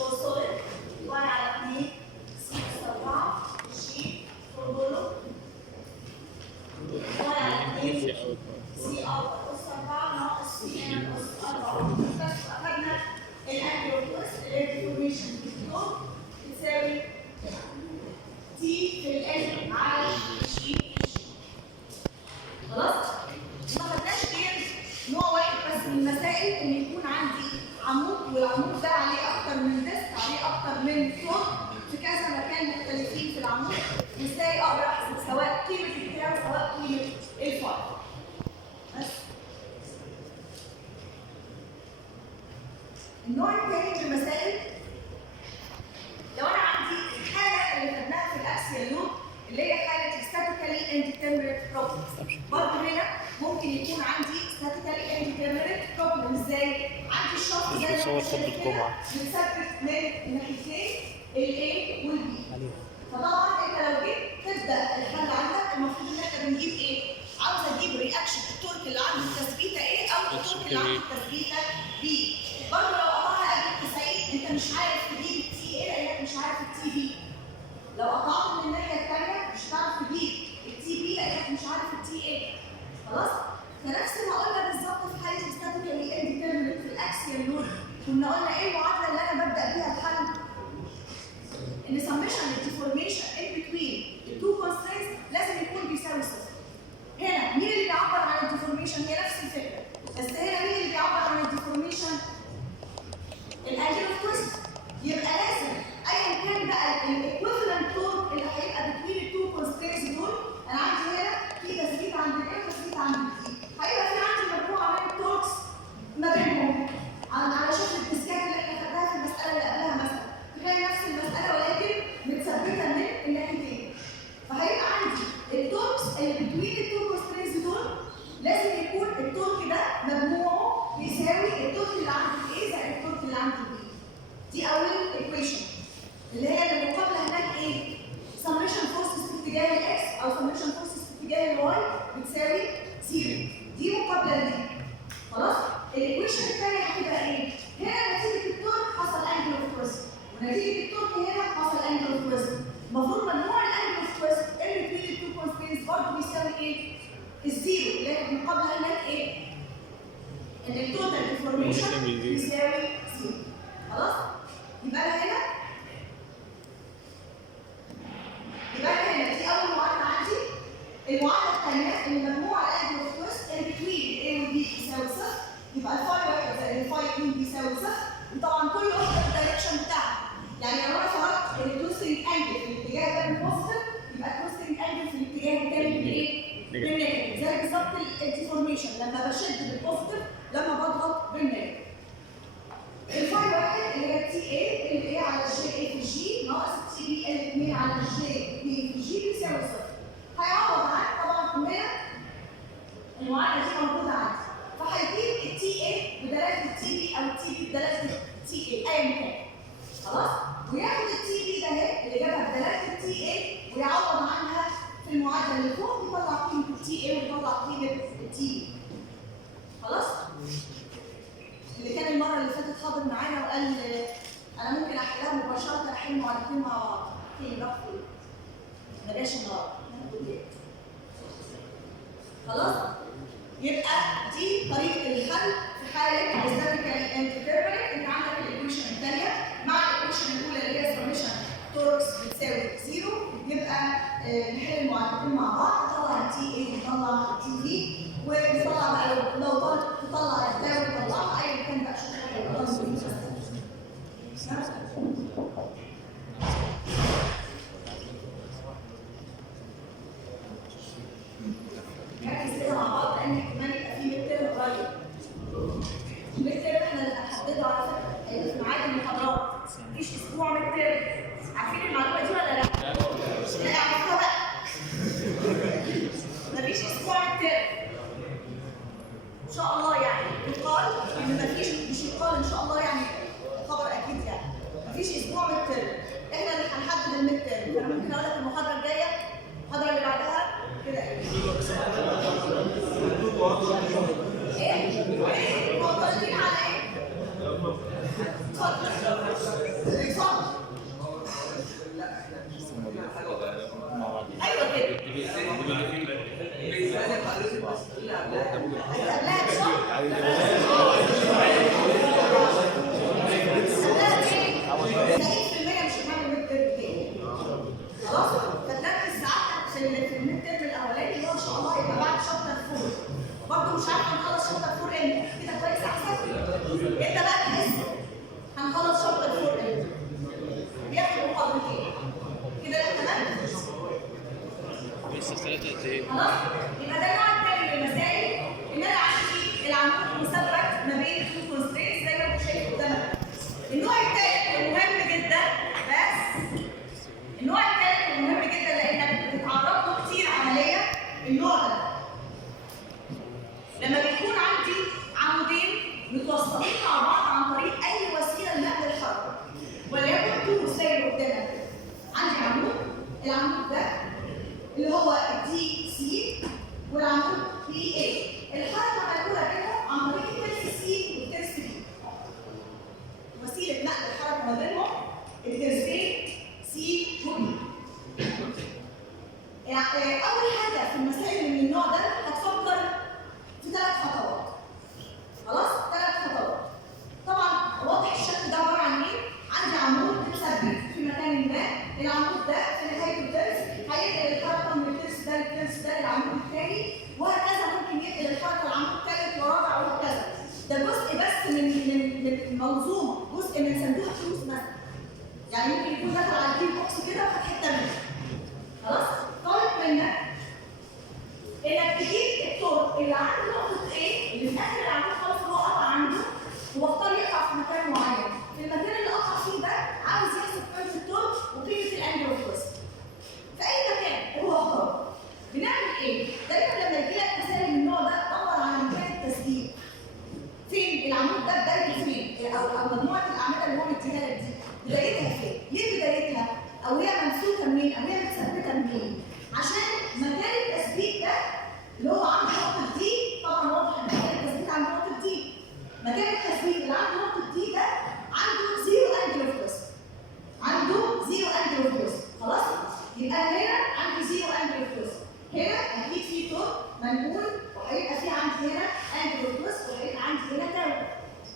فور سوليد واي على 2 سي اس 4 جي فور بولو واي على 2 سي اوت اس 4 ناقص سي ان اس 4. بس اخذنا الانجل تويست الديفورميشن بتاعته بتساوي تي في الان على جي. خلاص؟ ما خدناش غير نوع واحد بس من المسائل ان يكون عندي عمود والعمود ده عليه اكتر من ديسك عليه اكتر من صوت في كذا مكان مختلفين في العمود، وازاي اقدر احسب سواء قيمه التاو سواء قيمه الفاي. بس النوع الثاني من المسائل لو انا عندي الحاله اللي خدناها في الاكسيال لود اللي هي حاله ستاتيكالي انديترمينت بروبلم. برضه هنا ممكن يكون عندي ستاتيكالي انديترمينت بروبلم. ازاي؟ عندي الشخص زي ما متثبت من الناحيتين الاي والبي. فطبعا انت لو جيت تبدا الحل عندك المفروض ان احنا بنجيب ايه؟ عاوز اجيب رياكشن التورك اللي عند التثبيته ايه او التورك اللي عند التثبيته بي. برضه لو قطعها قبل 90 انت مش عارف تجيب التي ايه لانك مش عارف التي بي. لو قطعت من الناحيه الثانيه مش هتعرف تجيب التي بي لانك مش عارف التي ايه. خلاص؟ فنفس ما قلنا بالظبط في حاله الستاتيكالي انديترمينت في الاكسيال لود كنا قلنا ايه المعادله اللي انا ببدا بيها الحل؟ ان سمشن الديفورميشن ان بتوين التو كونسترينتس لازم يكون بيساوي صفر. هنا مين اللي بيعبر عن الديفورميشن؟ هي نفس الفكره، بس هنا مين اللي بيعبر عن الديفورميشن؟ الانجل اوف تويست. يبقى لازم ايا كان بقى الايكويفالنت تورك اللي هيبقى بتوين التو كونسترينتس دول. انا عندي هنا في تثبيت عند الاي وتثبيت عند الدي، هيبقى في عندي مجموعه من التوركس ما بينهم على شكل الديسكات اللي احنا خدناها في المساله اللي قبلها مثلا. تلاقي نفس المساله ولكن متثبته من الناحيتين. فهيبقى عندي التوركس اللي بتوين التو كونسترينتس دول لازم يكون التورك ده مجموعه بيساوي التورك اللي عند الاي زائد التورك اللي عند البي. دي اول ايكويشن اللي هي اللي مقابله هناك ايه؟ سمشن فورسز في اتجاه الاكس او سمشن فورسز في اتجاه الواي بتساوي 0. دي مقابله لدي. خلاص؟ الايكويشن الثانيه هتبقى ايه؟ هنا نتيجه التورك حصل انجل اوف تويست، ونتيجه التورك هنا حصل انجل اوف تويست. المفروض مجموع الانجل اوف تويست اللي بين التو كونسترينتس برضه بيساوي ايه؟ الزيرو اللي هي مقابله هناك ايه؟ ان التوتال ديفورميشن بيساوي 0. خلاص؟ يبقى انا هنا دي اول معادله عندي. المعادله الثانيه ان مجموع الانجل اوف تويست ان بتوين الاي والبي بيساوي صفر، يبقى الفاي واحد زائد الفاي 2 بيساوي صفر. وطبعا كل واحده بالدايركشن بتاعها. يعني لو انا فرضت ان التويستنج انجل في الاتجاه ده بالبوزيتيف يبقى التويستنج انجل في الاتجاه الثاني بالايه؟ بالنيجاتيف. زي بالظبط الديفورميشن لما بشد بالبوزيتيف لما بضغط بالنيجاتيف. الفاي واحد اللي هي تي اي اللي هي على الجي اي في جي ناقص تي بي ال 2 على الجي بي في جي بيساوي صفر. هيعوض عن طبعا كلنا المعادله دي موجوده عندي. فهيجيب التي اي بدلاله التي بي او التي بي بدلاله التي اي ايا كان. خلاص؟ وياخد التي بي ده اهي اللي جابها بدلاله التي اي ويعوض عنها في المعادله اللي فوق ويطلع قيمه التي اي ويطلع قيمه التي بي. خلاص؟ اللي كان المره اللي فاتت حاضر معانا وقال انا ممكن احلها مباشره احل معادلتين مع بعض. فين راح فين؟ ما جاش النهارده. خلاص؟ يبقى دي طريقه الحل في حاله الستاتيكالي انديترمينت. انت عندك الايكويشن الثانيه مع الايكويشن الاولى اللي هي سمشن توركس بتساوي 0. يبقى نحل المعادلتين مع بعض نطلع التي اي ونطلع التي بي ونطلع بقى لو تطلع التاو نطلعها ايا كان بقى شوف نركز كده مع بعض لان احتمال يبقى في ميد ترم قريب. الميد ترم احنا اللي هنحدده على فكره في ميعاد المحاضرات. مفيش اسبوع ميد ترم. عارفين المعلومه دي ولا لا؟ لا عرفتها بقى. مفيش اسبوع ميد ترم. ان شاء الله يعني يقال ان مفيش مش يقال ان شاء الله يعني خبر اكيد يعني مفيش اسبوع ميد ترم. احنا اللي هنحدد الميد ترم. فانا ممكن اقول لك المحاضره الجايه المحاضره اللي بعدها كده ايه؟ ايه؟ معترضين على ايه؟ اتفضل. خلاص؟ يبقى ده النوع الثاني من المسائل ان انا عندي العمود مثبت ما بين تو كونسترينتس زي ما انت شايف قدامك. النوع الثالث والمهم جدا، بس النوع الثالث والمهم جدا لانك بتتعرض له كتير عمليا، النوع ده لما بيكون عندي عمودين متوصلين مع بعض عن طريق اي وسيله لنقل الحركه، وليكن طول زي اللي قدامك كده. عندي عمود، العمود ده اللي هو دي سي والعمود بي اي، الحركه منقوله بينهم عن طريق الترس سي والترس بي. وسيله نقل الحركه ما بينهم الترسين سي وبي. اول حاجه في المسائل اللي من النوع ده هتفكر في 3 خطوات. خلاص؟ 3 خطوات. طبعا واضح الشكل ده عباره عن ايه؟ عندي عمود متثبت في مكان ما، العمود ده في نهايه الترس هينقل الحركه من الترس ده للترس ده للعمود الثاني، وهكذا ممكن ينقل الحركه للعمود الثالث ورابع وهكذا. ده جزء بس من منظومه، جزء من صندوق فلوس مثلا. يعني ممكن يكون داخل على الكيل بوكس كده وخد حته منه. خلاص؟ طالب منك انك تجيب الطرق اللي عند نقطه ايه اللي في اخر العمود خلاص هو قطع عنده، واختار يقطع في مكان معين. في المكان اللي قطع فيه ده عاوز يحسب قيمه الطرق وقيمه الانجل اوف تويست. في اي مكان هو اختار. بنعمل ايه؟ دايما لما يجي لك مسائل من النوع ده دور على مكان التسجيل. فين العمود ده بدايته فين؟ او مجموعه الاعمده اللي هو مديها لك دي بدايتها فين؟ ليه بدايتها؟ او هي ممسوكه منين؟ او هي متثبته منين؟ عشان مكان التثبيت ده اللي هو عند نقطه دي، طبعا واضح ان مكان التثبيت عند نقطه دي. مكان التثبيت اللي عند نقطه دي ده عنده زيرو انجل اوف تويست. عنده زيرو انجل اوف تويست. خلاص؟ يبقى هنا عندي زيرو انجل اوف تويست. هنا اكيد في طرق منقول وهيبقى في عندي هنا انجل اوف تويست وهيبقى عندي هنا تاو.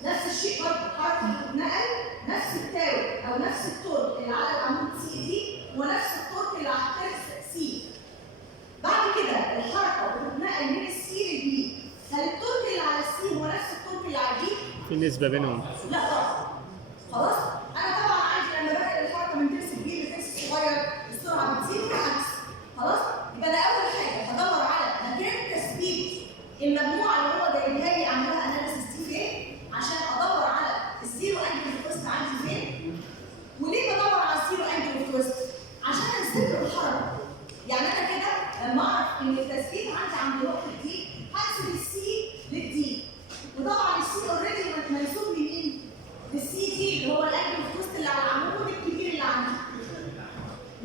نفس الشيء برضه الحركه بتتنقل نفس التاو او نفس الطرق اللي على العمود سي دي ونفس الطرق اللي على الترس سي. بعد كده الحركه بتتنقل من السي للبي. هل الطرق اللي على السي هو نفس الطرق اللي على البي؟ في نسبة بينهم؟ لا طبعا. خلاص؟ انا طبعا عندي لما بنقل الحركه من ترس كبير لترس صغير السرعه بتزيد والعكس. خلاص؟ يبقى انا اول حاجه هدور على مكان تثبيت المجموعه اللي هو جايبها لي اعملها اناليسيس دي فين، عشان ادور على الزيرو انجل اوف تويست عندي فين. وليه بدور على الزيرو انجل اوف تويست؟ عشان انسب الحركه. يعني انا كده لما اعرف ان التثبيت عندي عند نقطه دي هنسب السي للدي. وطبعا السي اوريدي منسوب لمين؟ للسي دي اللي هو الانجل اوف تويست اللي على العمود الكبير اللي عندي.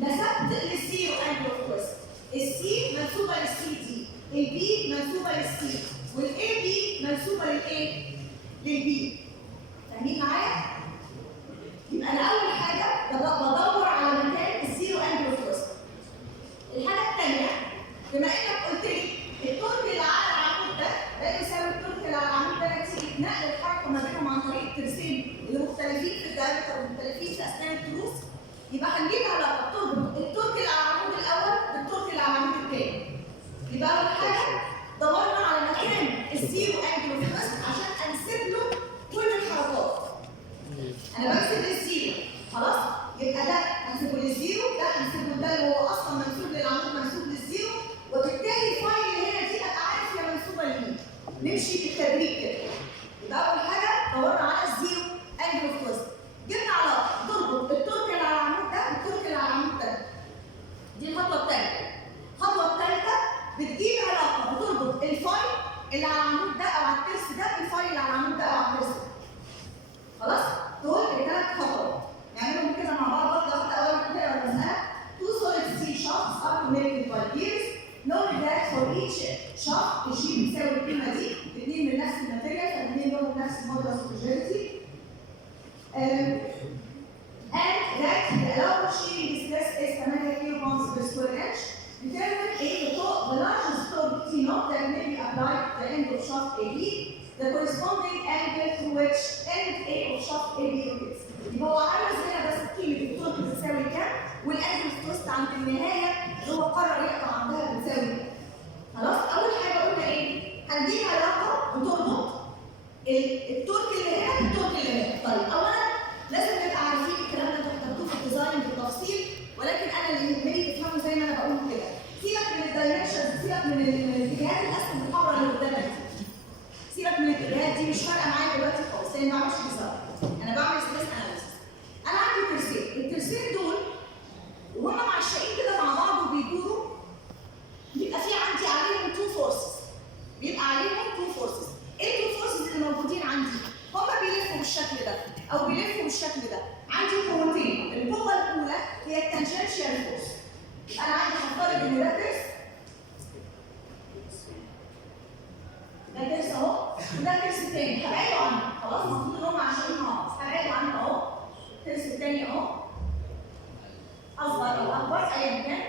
نسبت للزيرو انجل اوف تويست. السي منسوبه للسي دي، البي منسوبه للسي، والاي بي منسوبه للايه؟ للبي. فاهمين معايا؟ يبقى انا اول حاجه بدور على مكان الزيرو انجل اوف تويست. الحاجه الثانيه بما انك قلت لي الطرق اللي على العمود ده يساوي الطرق اللي على العمود ده نتيجه نقل الحركه ما بينهم عن طريق الترسين اللي مختلفين في الدايركتر ومختلفين في اثناء التروس، يبقى هنجيب علاقه تربط الطرق اللي على العمود الاول بالطرق اللي على العمود الثاني. يبقى اول حاجه دورنا على مكان الزيرو انجل اوف تويست عشان انسب له كل الحركات. انا بنسب للزيرو. خلاص؟ يبقى ده هنسيبه للزيرو، ده هنسيبه ده اللي هو اصلا منسوب للعمود منسوب للزيرو، وبالتالي الفايل اللي هنا دي ابقى عارف هي منسوبه لمين. نمشي بالتدريج كده. يبقى اول حاجه دورنا على الزيرو انجل اوف تويست. جبنا علاقه تربط الطرق اللي على العمود ده بالطرق اللي على العمود ده. دي الخطوه الثانيه. الخطوه الثالثه بتجيب علاقه بتربط الفايل اللي على العمود ده او على الترس ده بالفايل اللي على العمود ده او على الترس ده. خلاص؟ دول الثلاث خطوات. نعملهم كده مع بعض واحده واحده. اول كده ولا مساله two solid steel shafts are connected by gears. Note that for each shaft الشيء بيساوي القيمه دي، الاثنين من نفس الماتيريال فالاثنين لهم نفس المودولس اوف ريجيديتي. and that the allowable shearing stress is 8 kilograms per square inch. Determine the largest torque T naught that may be applied to the end of shaft AB, the corresponding angle to which end A of shaft AB rotates. يبقى هو عايز هنا بس قيمه الطرق بتساوي كام والانجل تويست عند النهايه اللي هو قرر يقطع عندها بتساوي كام. خلاص؟ اول حاجه قلنا ايه؟ هنجيب علاقه بتربط التورك اللي هنا بالتورك اللي هنا. طيب اولا لازم نبقى عارفين الكلام ده انتوا كتبتوه في الديزاين بالتفصيل، ولكن انا اللي يهمني تفهموا زي ما انا بقول كده. سيبك من الدايركشنز يبقى انا عندي هفترض ان ده ترس، ده ترس اهو، وده ترس تاني، هبعده عنه، خلاص المفروض ان هم عشان مع بعض، هبعده عنه اهو، الترس التاني اهو، اصغر او اكبر ايا كان.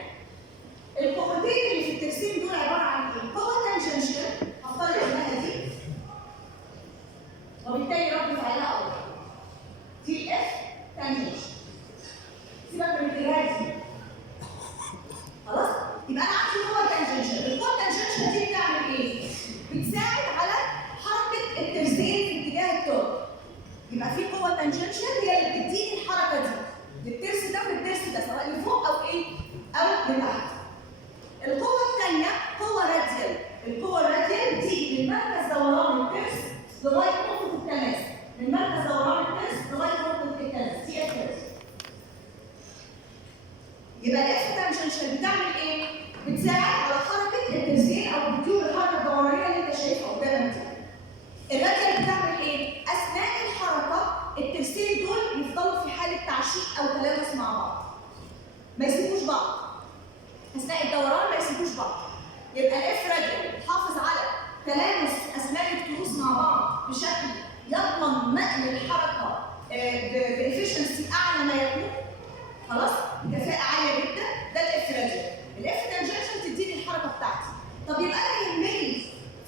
القوتين اللي في الترسين دول عباره عن ايه؟ قوه تانجنشال هفترض انها دي، وبالتالي رد فعلها اول. دي الاف تانجنشال. سيبك من الاتجاهات دي. خلاص؟ يبقى انا عندي قوه تانجنشال، القوه التانجنشال دي بتعمل ايه؟ بتساعد على حركه الترسين في اتجاه التورك. يبقى في قوه تانجنشال هي اللي بتديني الحركه دي للترس ده والترس ده، سواء لفوق او ايه؟ او لتحت. القوة الثانية قوة راديال، القوة الراديال بتيجي من مركز دوران الترس لغاية نقطة التماس، من مركز دوران الترس لغاية نقطة التماس، دي الترس. يبقى الاف تانجنشال بتعمل ايه؟ بتساعد على حركة الترسين او بتدير الحركة الدورانية اللي انت شايفها قدامك دي. الراديال بتعمل ايه؟ أثناء الحركة الترسين دول يفضلوا في حالة تعشيق أو تلامس مع بعض. ما يسيبوش بعض. اثناء الدوران ما يسيبوش بعض. يبقى الاف راديال بتحافظ على تلامس اسلاك التروس مع بعض بشكل يضمن نقل الحركه بافشنسي اعلى ما يكون. خلاص؟ كفاءه عاليه جدا، ده الاف راديال. الاف تانجنشال تديني الحركه بتاعتي. طب يبقى انا يهمني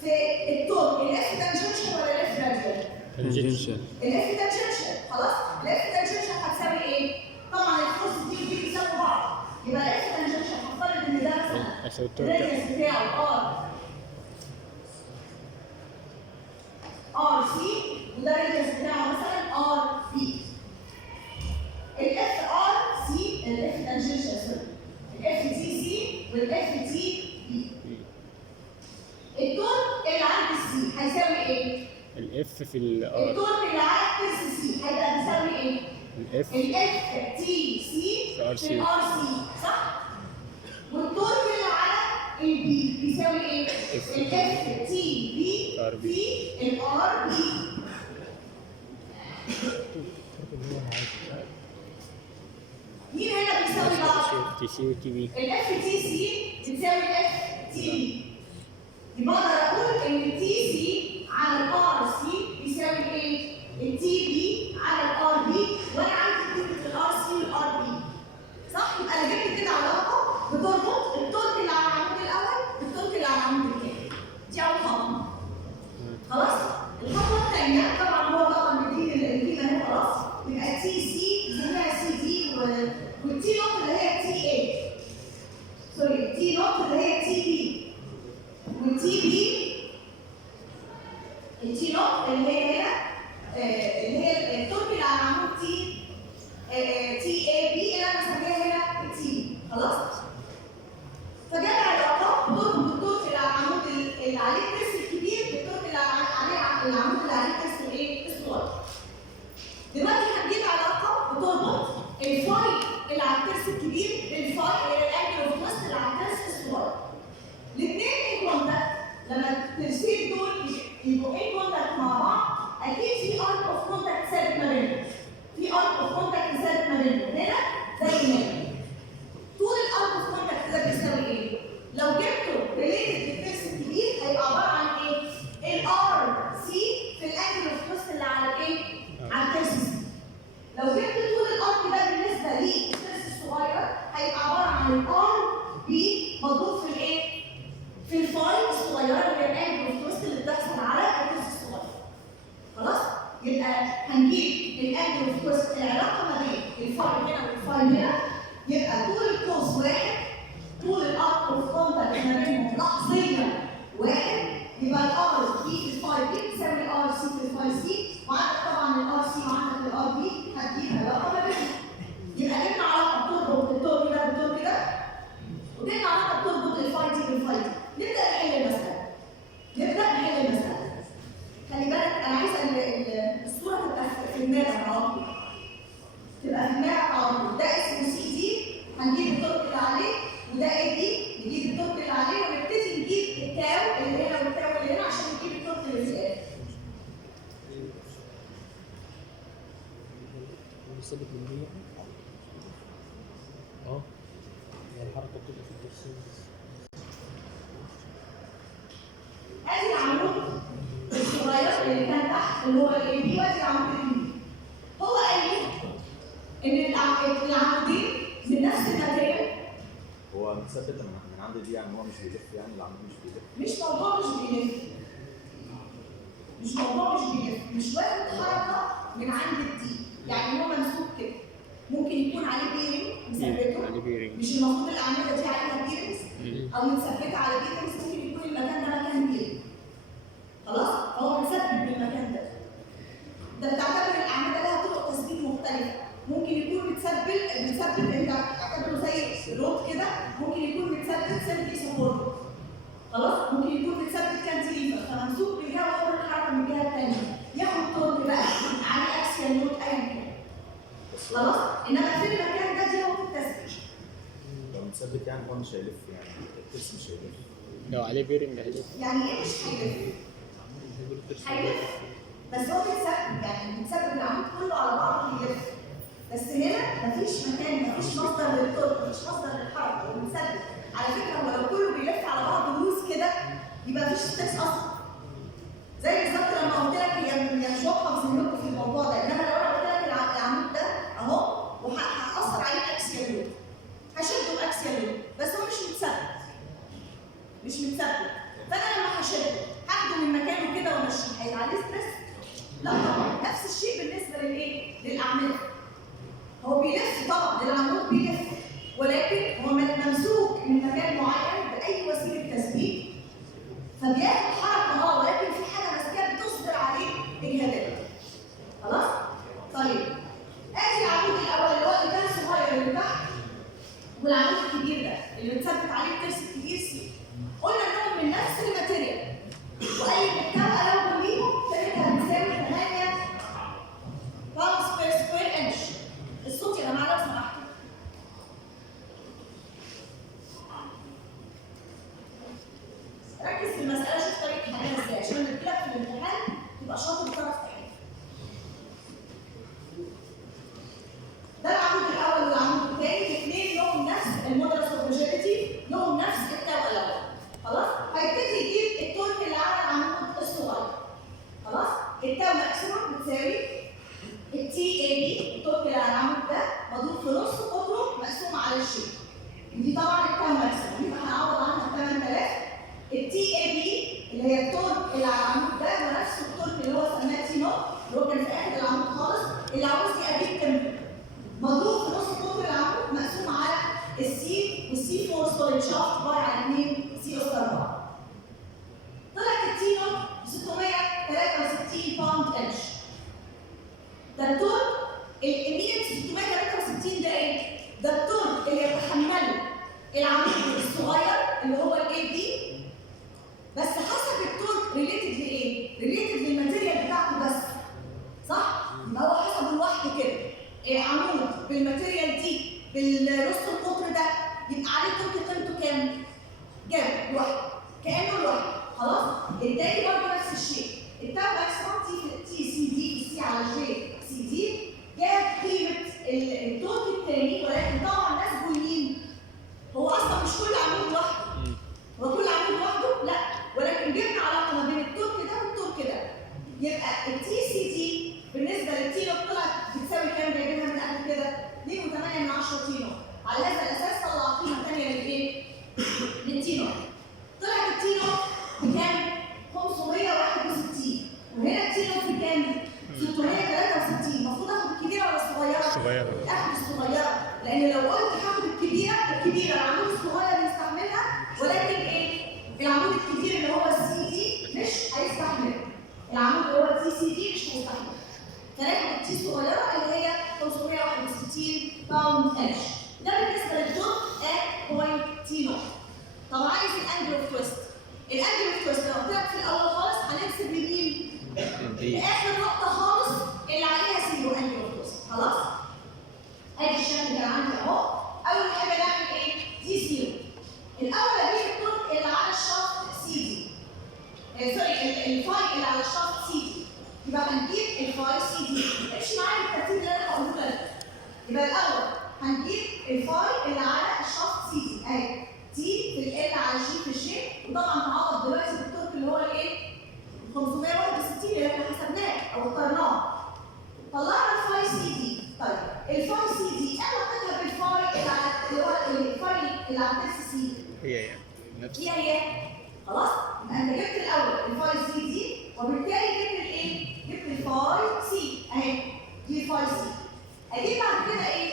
في التورك الاف تانجنشال ولا الاف راديال؟ تانجنشال. الاف تانجنشال. خلاص؟ الاف تانجنشال هتساوي ايه؟ طبعا الفورس دي ودي بيساووا بعض. يبقى الاف تانجنشال هفترض ان ده مثلا الراديوس بتاعه ار سي، وده الراديوس بتاعه مثلا ار بي. الاف ار سي، الاف تانجنشال سوري، الاف تي سي والاف تي بي. التورك اللي عند السي هيساوي ايه؟ الاف في الار. التورك اللي عند ترس سي هيبقى بيساوي ايه؟ الاف تي سي في الار سي، صح؟ والتورك اللي على البي بيساوي ايه؟ الاف تي بي في الار بي. مين هنا بيساوي بعض؟ تي سي وتي بي. الاف تي سي بتساوي الاف تي بي. يبقى اقدر اقول ان التي سي على الار سي بيساوي ايه؟ التي بي على الار بي، وانا عندي قيمه الار سي والار بي. صح؟ يبقى انا جبت كده علاقه بتربط التورك اللي على العمود الاول بالتورك اللي على العمود الثاني. دي اول خطوه. خلاص؟ الخطوه الثانيه طبعا هو طبعا مديني القيمه هنا خلاص، يبقى تي سي بنسميها سي دي، والتي نوت اللي هي تي اي. سوري، تي نوت اللي هي تي بي، والتي بي التي نوت اللي هي هنا اللي هي التورك اللي على العمود تي اي بي اللي انا بسميها هنا تي. خلاص؟ فجمع العلاقات بتربط التورك اللي على العمود اللي عليه الترس الكبير بالتورك اللي عليه العمود اللي عليه الترس الايه؟ الصغير. دلوقتي هنجيب علاقه بتربط الفاي اللي على الترس الكبير بالفاي اللي الانجل اوف تويست اللي على الترس الصغير. الاثنين ان كونتاكت، لما الترسين دول يبقوا ان كونتاكت مع بعض اكيد في ارك اوف كونتاكت ثابت ما بينهم. في ارك اوف كونتاكت ثابت ما بينهم هنا زي هنا. طول الارك اوف كونتاكت ده بيساوي ايه؟ لو جبته ريليتد للترس الكبير هيبقى عباره عن ايه؟ الار سي في الانجل اوف تويست اللي على الايه؟ على الترس سي. لو جبت طول الارك ده بالنسبه للترس الصغير هيبقى عباره عن الار بي مضروب في الايه؟ في الفاي الصغيره اللي هي الانجل اوف تويست اللي بتحصل على الترس الصغير. خلاص؟ يبقى هنجيب الانجل اوف تويست، العلاقه ما بين الفاي هنا والفاي هنا، يبقى طول القوس واحد، طول الارك اوف كونتاكت ما بينهم لحظيا واحد، يبقى الار بي في الفاي بي تساوي الار سي في الفاي سي، وعندك طبعا الار سي وعندك الار بي، هتجيب علاقه ما بينهم. يبقى جبنا علاقه بتربط التورك ده بالتورك ده، وجبنا علاقه بتربط الفاي دي بالفاي دي. نبدا نحل المساله. خلي بالك انا عايزه الصوره تبقى في دماغك على طول. تبقى في دماغك على طول. ده اسمه سي دي، هنجيب التورك اللي عليه، وده اي دي، نجيب التورك اللي عليه ونبتدي نجيب التاو اللي هنا والتاو اللي هنا عشان نجيب التورك اللي في الاخر. ادي العمود الصغير اللي كان تحت اللي هو الاي بي، وادي العمود الكبير. هو قال لي ان العمودين من نفس الماتيريال. هو مثبت من عند دي، يعني هو مش بيلف، يعني العمود مش بيلف. مش موضوع مش بيلف، مش واخد حركه من عند الدي، يعني هو ممسوك كده. ممكن يكون عليه بيرنج مثبته، مش المفروض الاعمده دي عليها بيرنجز او متثبته على بيرنجز، ممكن يكون المكان ده مكان بيرنج. خلاص؟ هو متثبت بالمكان ده. ده بتعتبر الاعمده لها طرق تثبيت مختلفه، ممكن يكون متثبت انت تعتبره زي رود كده، ممكن يكون متثبت سيلفي سبورت. خلاص؟ ممكن يكون متثبت كانتيليفر، فممسوك من جهه ويعمل حركه من الجهه الثانيه، ياخد طول بقى على اكسيال لود ايا كان. خلاص؟ انما في المكان ده دي هو التثبيت. لو متثبت يعني هو مش هيلف، يعني الترس مش هيلف. لو عليه بيرنج هيلف. يعني ايه مش هيلف؟ هيلف بس هو متثبت، يعني متثبت العمود كله على بعضه بيلف. بس هنا مفيش مكان، مفيش مصدر للطرق، مفيش مصدر للحركه، هو متثبت. على فكره هو لو كله بيلف على بعضه لوز كده يبقى مفيش ستريس اصلا. زي بالظبط لما قلت لك هي مش واضحه في ذهنكم في الموضوع ده، انما لو انا قلت لك العمود ده اهو وهاثر عليه اكسيال لود، هشده باكسيال لود، بس هو مش متثبت. فانا لما هشده هاخده من مكانه كده وامشيه، هيبقى عليه ستريس؟ لا طبعا. نفس الشيء بالنسبه للاعمده. هو بيلف طبعا، العمود بيلف، ولكن هو ممسوك من مكان معين باي وسيله تثبيت، فبياخد حركه ولكن في حاجه ماسكاه بتصدر عليه اجهادات. خلاص؟ طيب ادي العمود الاول اللي هو اللي كان صغير اللي تحت، والعمود الكبير ده اللي متثبت عليه الترس الكبير سي. قلنا انهم من نفس الماتيريال، واي الكوى لو بنيهم كانت هتساوي 8 باوندز بير سكوير انش. الصوت يا جماعه لو سمحتوا. ركز في المساله، شوف طريقه حلها ازاي عشان لما تجيلك في الامتحان تبقى شاطر وتعرف تحل. ده العمود الاول والعمود الثاني، الاثنين لهم نفس المودرس اوف ريجيديتي، لهم نفس الكوى الاول. خلاص؟ هيبتدي يجيب التورك اللي على العمود الصغير. خلاص؟ التاو ماكسيموم بتساوي التي اي بي، التورك اللي على العمود ده مضروب في نص قطره مقسوم على الشيء. دي طبعا التاو ماكسيموم، يبقى هنعوض عنها 8000. التي اي بي اللي هي التورك اللي على العمود ده ونفس التورك اللي هو سماه تي نوت اللي هو كان في اخر العمود خالص، اللي عاوز يجيب تمبر مضروب في نص قطر العمود مقسوم على السي، والسي فور سوليد شافت باي على 2 سي اس 4. طلعت التي نوت 663 باوند انش. ده التورك الامينيت 663 ده ايه؟ ده التورك اللي يتحمله العمود الصغير اللي هو الاي بي، بس حسب التورك ريليتد لايه؟ ريليتد للماتيريال بتاعته بس. صح؟ يبقى هو حسبه لوحده كده. العمود بالماتيريال دي بالنص القطر ده يبقى عليه تورك قيمته كام؟ جاب لوحده، كانه لوحده. خلاص؟ التاني برضه نفس الشيء. التاو ماكسيموم تي سي دي سي على جي سي دي جاب قيمه التورك الثاني، ولكن طبعا نسبه لمين؟ هو اصلا مش كل عمود لوحده. هو كل عمود لوحده؟ لا، ولكن جبنا علاقه ما بين التورك ده والتورك ده. يبقى التي سي دي بالنسبه للتي نوت طلعت بتساوي كام؟ جايبينها من قبل كده 2.8 تي نوت. على هذا الاساس طلع قيمه ثانيه للايه؟ للتي نوت. طلعت التي نوت بكام؟ 561، وهنا التي نوت بكام؟ 663. المفروض اخد الكبيره ولا الصغيره؟ الصغيره. اخد الصغيره، لان لو قلت هاخد الكبيره العمود الصغير بيستحملها، ولكن ايه؟ العمود الكبير اللي هو السي دي مش هيستحملها. العمود اللي هو التي سي دي مش هيستحملها. فناخد التي الصغيره اللي هي 561 باوند انش. ده بالنسبه للتورك ات بوينت تي نوت. طب عايز الانجل اوف تويست. الانجل اوف تويست لو قلت لك في الاول خالص هننسب لمين؟ لاخر نقطه خالص اللي عليها زيرو انجل اوف تويست. خلاص؟ ادي الشكل ده عندي اهو. اول حاجه نعمل ايه؟ دي زيرو. الاول اجيب التورك اللي على الشافت سي دي. سوري، الفاي اللي على الشافت سي دي. يبقى هنجيب الفاي سي دي. امشي معايا بالترتيب اللي انا هقوله لك. يبقى الاول هنجيب الفاي اللي على الشافت سي دي. اللي على الترس سي هي نفس هي خلاص. يبقى انت جبت الاول الفاي سي دي، وبالتالي جبت الايه؟ جبت الفاي سي اهي، دي الفاي سي. اجيب بعد كده ايه؟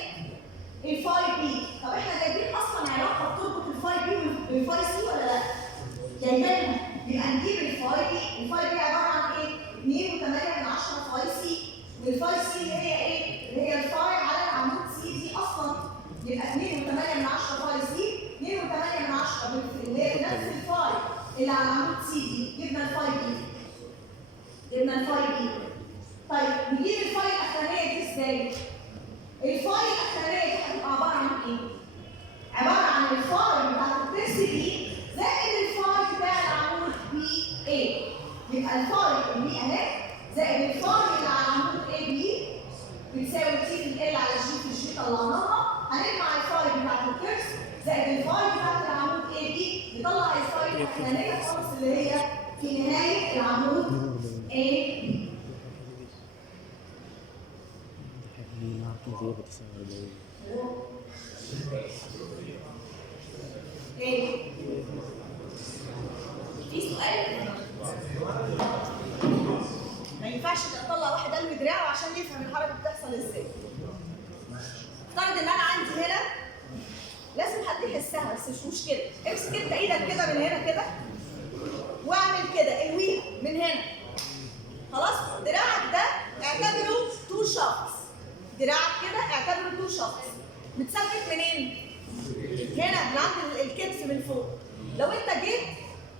الفاي بي. طب احنا جايبين اصلا علاقه بتربط الفاي بي بالفاي سي ولا لا؟ جايبينها. يبقى نجيب الفاي بي. الفاي بي عباره عن ايه؟ 2.8 فاي سي، والفاي سي اللي هي ايه؟ اللي هي الفاي على العمود سي دي اصلا. يبقى 2.8 فاي سي، 2.8 اللي هي نفس الفاي اللي على العمود سي دي. جبنا الفاي بي. جبنا الفاي بي. طيب نجيب الفاي الاخرانيه دي ازاي؟ الفاي الاخرانيه دي هتبقى عباره عن ايه؟ عباره عن الفاي بتاعت الترس بي زائد الفاي بتاع العمود بي اي. يبقى الفاي اللي اهي زائد الفاي اللي على العمود اي بي بتساوي تي في ال على جي في الجي طلعناها. هنجمع الفاي بتاعت الترس زائد الفاي بتاعت العمود اي بي، نطلع الفاي الاخرانيه خالص اللي هي في نهايه العمود اي بي. ايه؟ في سؤال؟ ما ينفعش اطلع واحد قلب دراعه عشان يفهم الحركه بتحصل ازاي. افترض ان انا عندي هنا لازم حد يحسها بس مش مشكله. امسك انت ايدك كده من هنا كده واعمل كده الويها من هنا. خلاص؟ دراعك ده اعتبره تو شافts. دراعك كده اعتبره تو شافts. متثبت منين؟ هنا من عند الكتف من فوق. لو انت جيت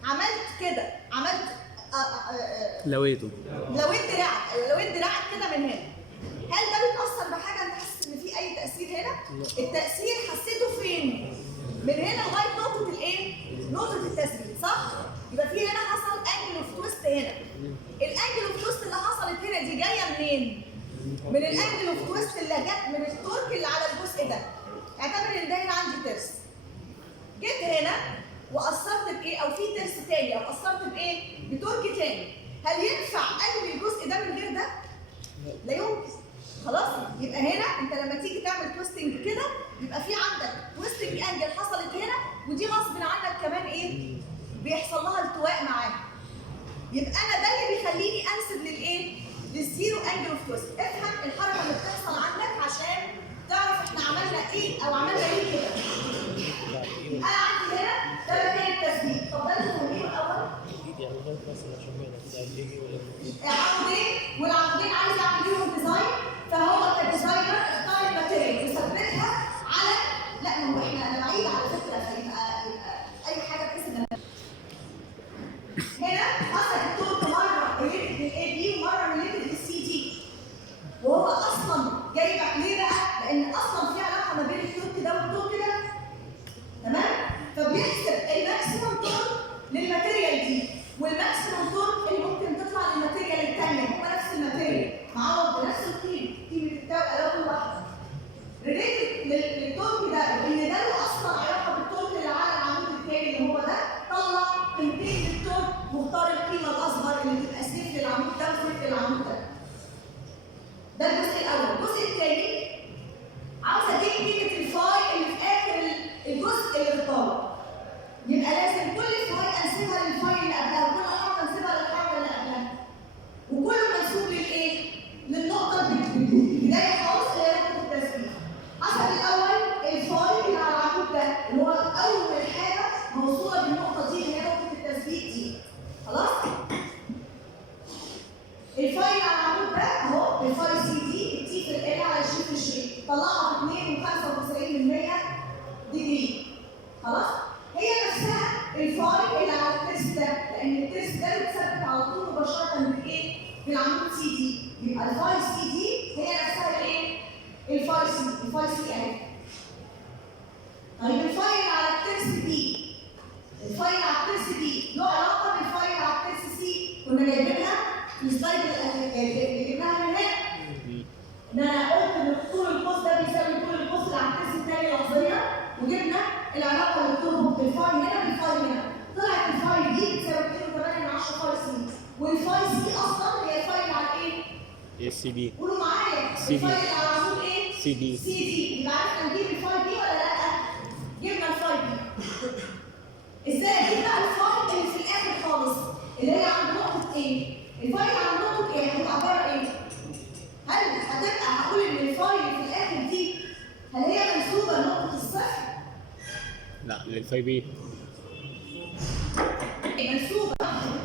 عملت كده، عملت لويته لويت دراعك كده من هنا، هل ده بيتاثر بحاجه؟ انت حاسس ان في اي تاثير هنا؟ التاثير حسيته فين؟ من هنا لغايه نقطه الايه؟ نقطه التثبيت، صح؟ يبقى في هنا حصل انجل اوف تويست. هنا الانجل اوف تويست اللي حصلت هنا دي جايه منين؟ من الانجل اوف تويست اللي جت من التورك اللي على الجزء ده. اعتبر ان ده هنا عندي ترس، جيت هنا واثرت بايه؟ او في ترس تاني، او اثرت بايه؟ بتورك تاني. هل ينفع الغي الجزء ده من غير ده؟ لا يمكن. خلاص؟ يبقى هنا انت لما تيجي تعمل تويستنج كده يبقى في عندك تويستنج انجل حصلت هنا، ودي غصب عنك كمان ايه؟ بيحصل لها التواء معاها. يبقى انا ده اللي بيخليني انسب للايه؟ للزيرو انجل اوف تويست. افهم الحركه اللي بتحصل عندك عشان تعرف احنا عملنا ايه او عملنا ايه كده. انا عندي هنا ده مكان التثبيت. طب ده اللي الاول عمودين، والعمودين عايز اعمل ليهم ديزاين، فهو كديزاينر اختار الماتيريال وثبتها على لا ما هو انا بعيد على فكره، فيبقى اي حاجه بحيث ان هنا اخذ التورك مره ريليتد للاي بي ومره ريليتد للسي دي، وهو اصلا جايب ليه بقى؟ لان اصلا في علاقه ما بين التورك ده والتورك ده، تمام؟ فبيحسب الماكسيمم تورك للماتيريال دي والماكسيمم تورك اللي ممكن تطلع للماتيريال الثانيه، هم نفس الماتيريال معوض بنفس القيمه، قيمه التوأ كل واحده. ريليتد للتورك ده لان ده له اصلا علاقه بالتورك اللي على العمود الثاني اللي هو ده، طلع قيمتين للتورك واختار القيمه الاصغر اللي تبقى سيف للعمود ده وسيف للعمود ده. ده الجزء الاول. الجزء الثاني عاوز اجيب قيمه الفاي اللي في اخر الجزء اللي في الطاوله. يبقى لازم كل فاي انسبها للفاي اللي قبلها، وكل حركه انسبها للحركه اللي قبلها، وكله منسوب للايه؟ للنقطه البدايه خالص اللي هي نقطه التثبيت. حسب الاول الفاي اللي على العمود ده اللي هو اول حاجه موصوله بالنقطه دي اللي هي نقطه التثبيت دي. خلاص؟ الفاي اللي على العمود ده اهو الفاي سي دي، التي في ال على الجي في الجي، طلعها ب 2.95% ديجري. خلاص؟ هي نفسها الفاي اللي على الترس ده، لان الترس ده بيتثبت على طول مباشره بالايه؟ بالعمود سي دي. يبقى الفاي سي دي هي نفسها الايه؟ الفاي سي. الفاي سي اهي. طيب الفاي اللي على الترس بي، الفاي اللي على الترس بي له علاقه بالفاي اللي على الترس سي، كنا جايبينها في السلايد اللي جبناها من هنا. ان انا قلت ان طول القوس ده بيساوي طول القوس اللي على الترس الثاني لفظيا، وجبنا العلاقه اللي بتربط الفاي هنا بالفاي هنا. طلعت الفاي دي بتساوي 2.8 فاي سي، والفاي سي اصلا هي الفاي اللي على ايه؟ السي دي. قولوا معايا الفاي اللي على العمود ايه؟ سي دي. سي دي. يبقى عرفنا نجيب الفاي دي ولا لا؟ جبنا الفاي دي. ازاي اجيب بقى الفاي اللي في الاخر خالص اللي هي عند نقطه ايه؟ الفاي اللي عند نقطه ايه هتبقى عباره ايه؟ هل هتبقى هقول ان الفاي اللي في الاخر دي هل هي منسوبه لنقطه الصفر؟ لا للفاي بي منسوبه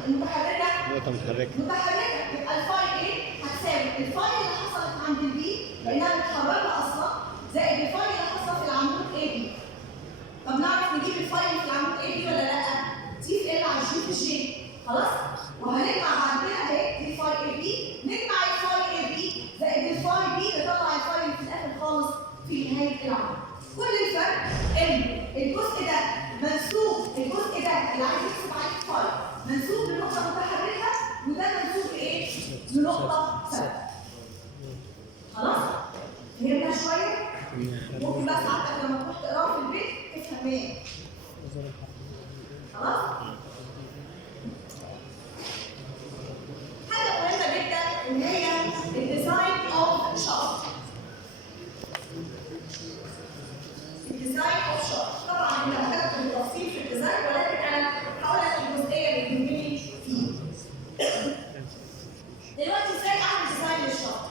متحركه نقطة متحركة. يبقى الفاي ايه هتساوي الفاي اللي حصلت عند البي لانها متحركه اصلا زائد الفاي اللي حصل في العمود اي بي. طب نعرف نجيب الفاي اللي في العمود اي بي ولا لا؟ تي في ال على جي في جي خلاص؟ وهنجمع بعد كده اهي دي فاي اي بي نجمع الفاي اي بي زائد الفاي بي نطلع الفاي اللي في الاخر خالص في نهايه العمود. كل الفرق ان الجزء ده منسوب الجزء ده اللي عايز يحسب عليه الفاي منسوب لنقطه متحركه وده منسوب لايه؟ لنقطه ثابته. خلاص؟ فهمنا شويه؟ ممكن بقى ساعتك لما تروح تقراه في البيت تفهم ايه؟ خلاص؟ حاجه مهمه جدا ان هي الديزاين اوف شافت. الديزاين اوف شافت طبعا انت هتاخد بالتفصيل في الديزاين ولكن انا هقول لك الجزئيه اللي بتهمني فيه. دلوقتي ازاي اعمل ديزاين للشافت؟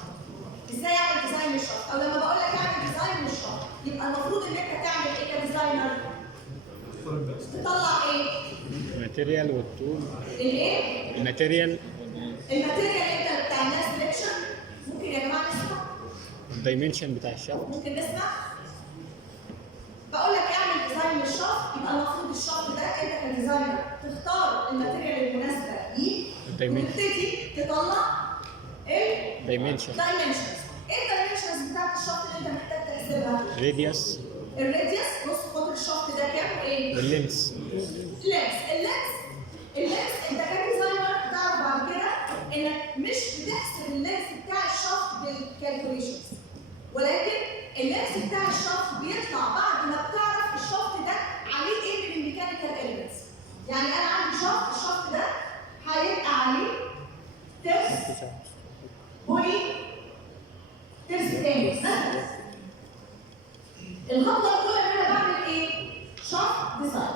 ازاي اعمل ديزاين للشافت؟ او لما بقول لك اعمل ديزاين للشافت يبقى المفروض ان انت تعمل ايه كديزاينر؟ تطلع ايه؟ الماتيريال والتول. الايه؟ الماتيريال انت بتعملها سelection. ممكن يا جماعه نسمع؟ الدايمنشن بتاع الشافت. ممكن نسمع؟ بقول لك اعمل ديزاين للشافت يبقى المفروض الشافت ده انت كديزاينر تختار الماتيريال المناسبه ليه وتبتدي تطلع الدايمنشنز. ايه الدايمنشنز بتاعت الشافت اللي انت محتاج تحسبها؟ الراديوس نص قطر الشافت ده كام وايه؟ واللينس. اللينس انت كديزاينر بتعرف بعد كده انك مش بتحسب اللينس بتاع الشافت بالكالكوليشنز ولكن اللينس بتاع الشافت بيطلع بعد ما بتعرف الشافت ده عليه ايه من الميكانيكال اليمنتس. يعني انا عندي الشافت ده هيبقى عليه ترس بولي ترس تاني الخطوه الاولى ان انا بعمل ايه؟ شافت ديزاين.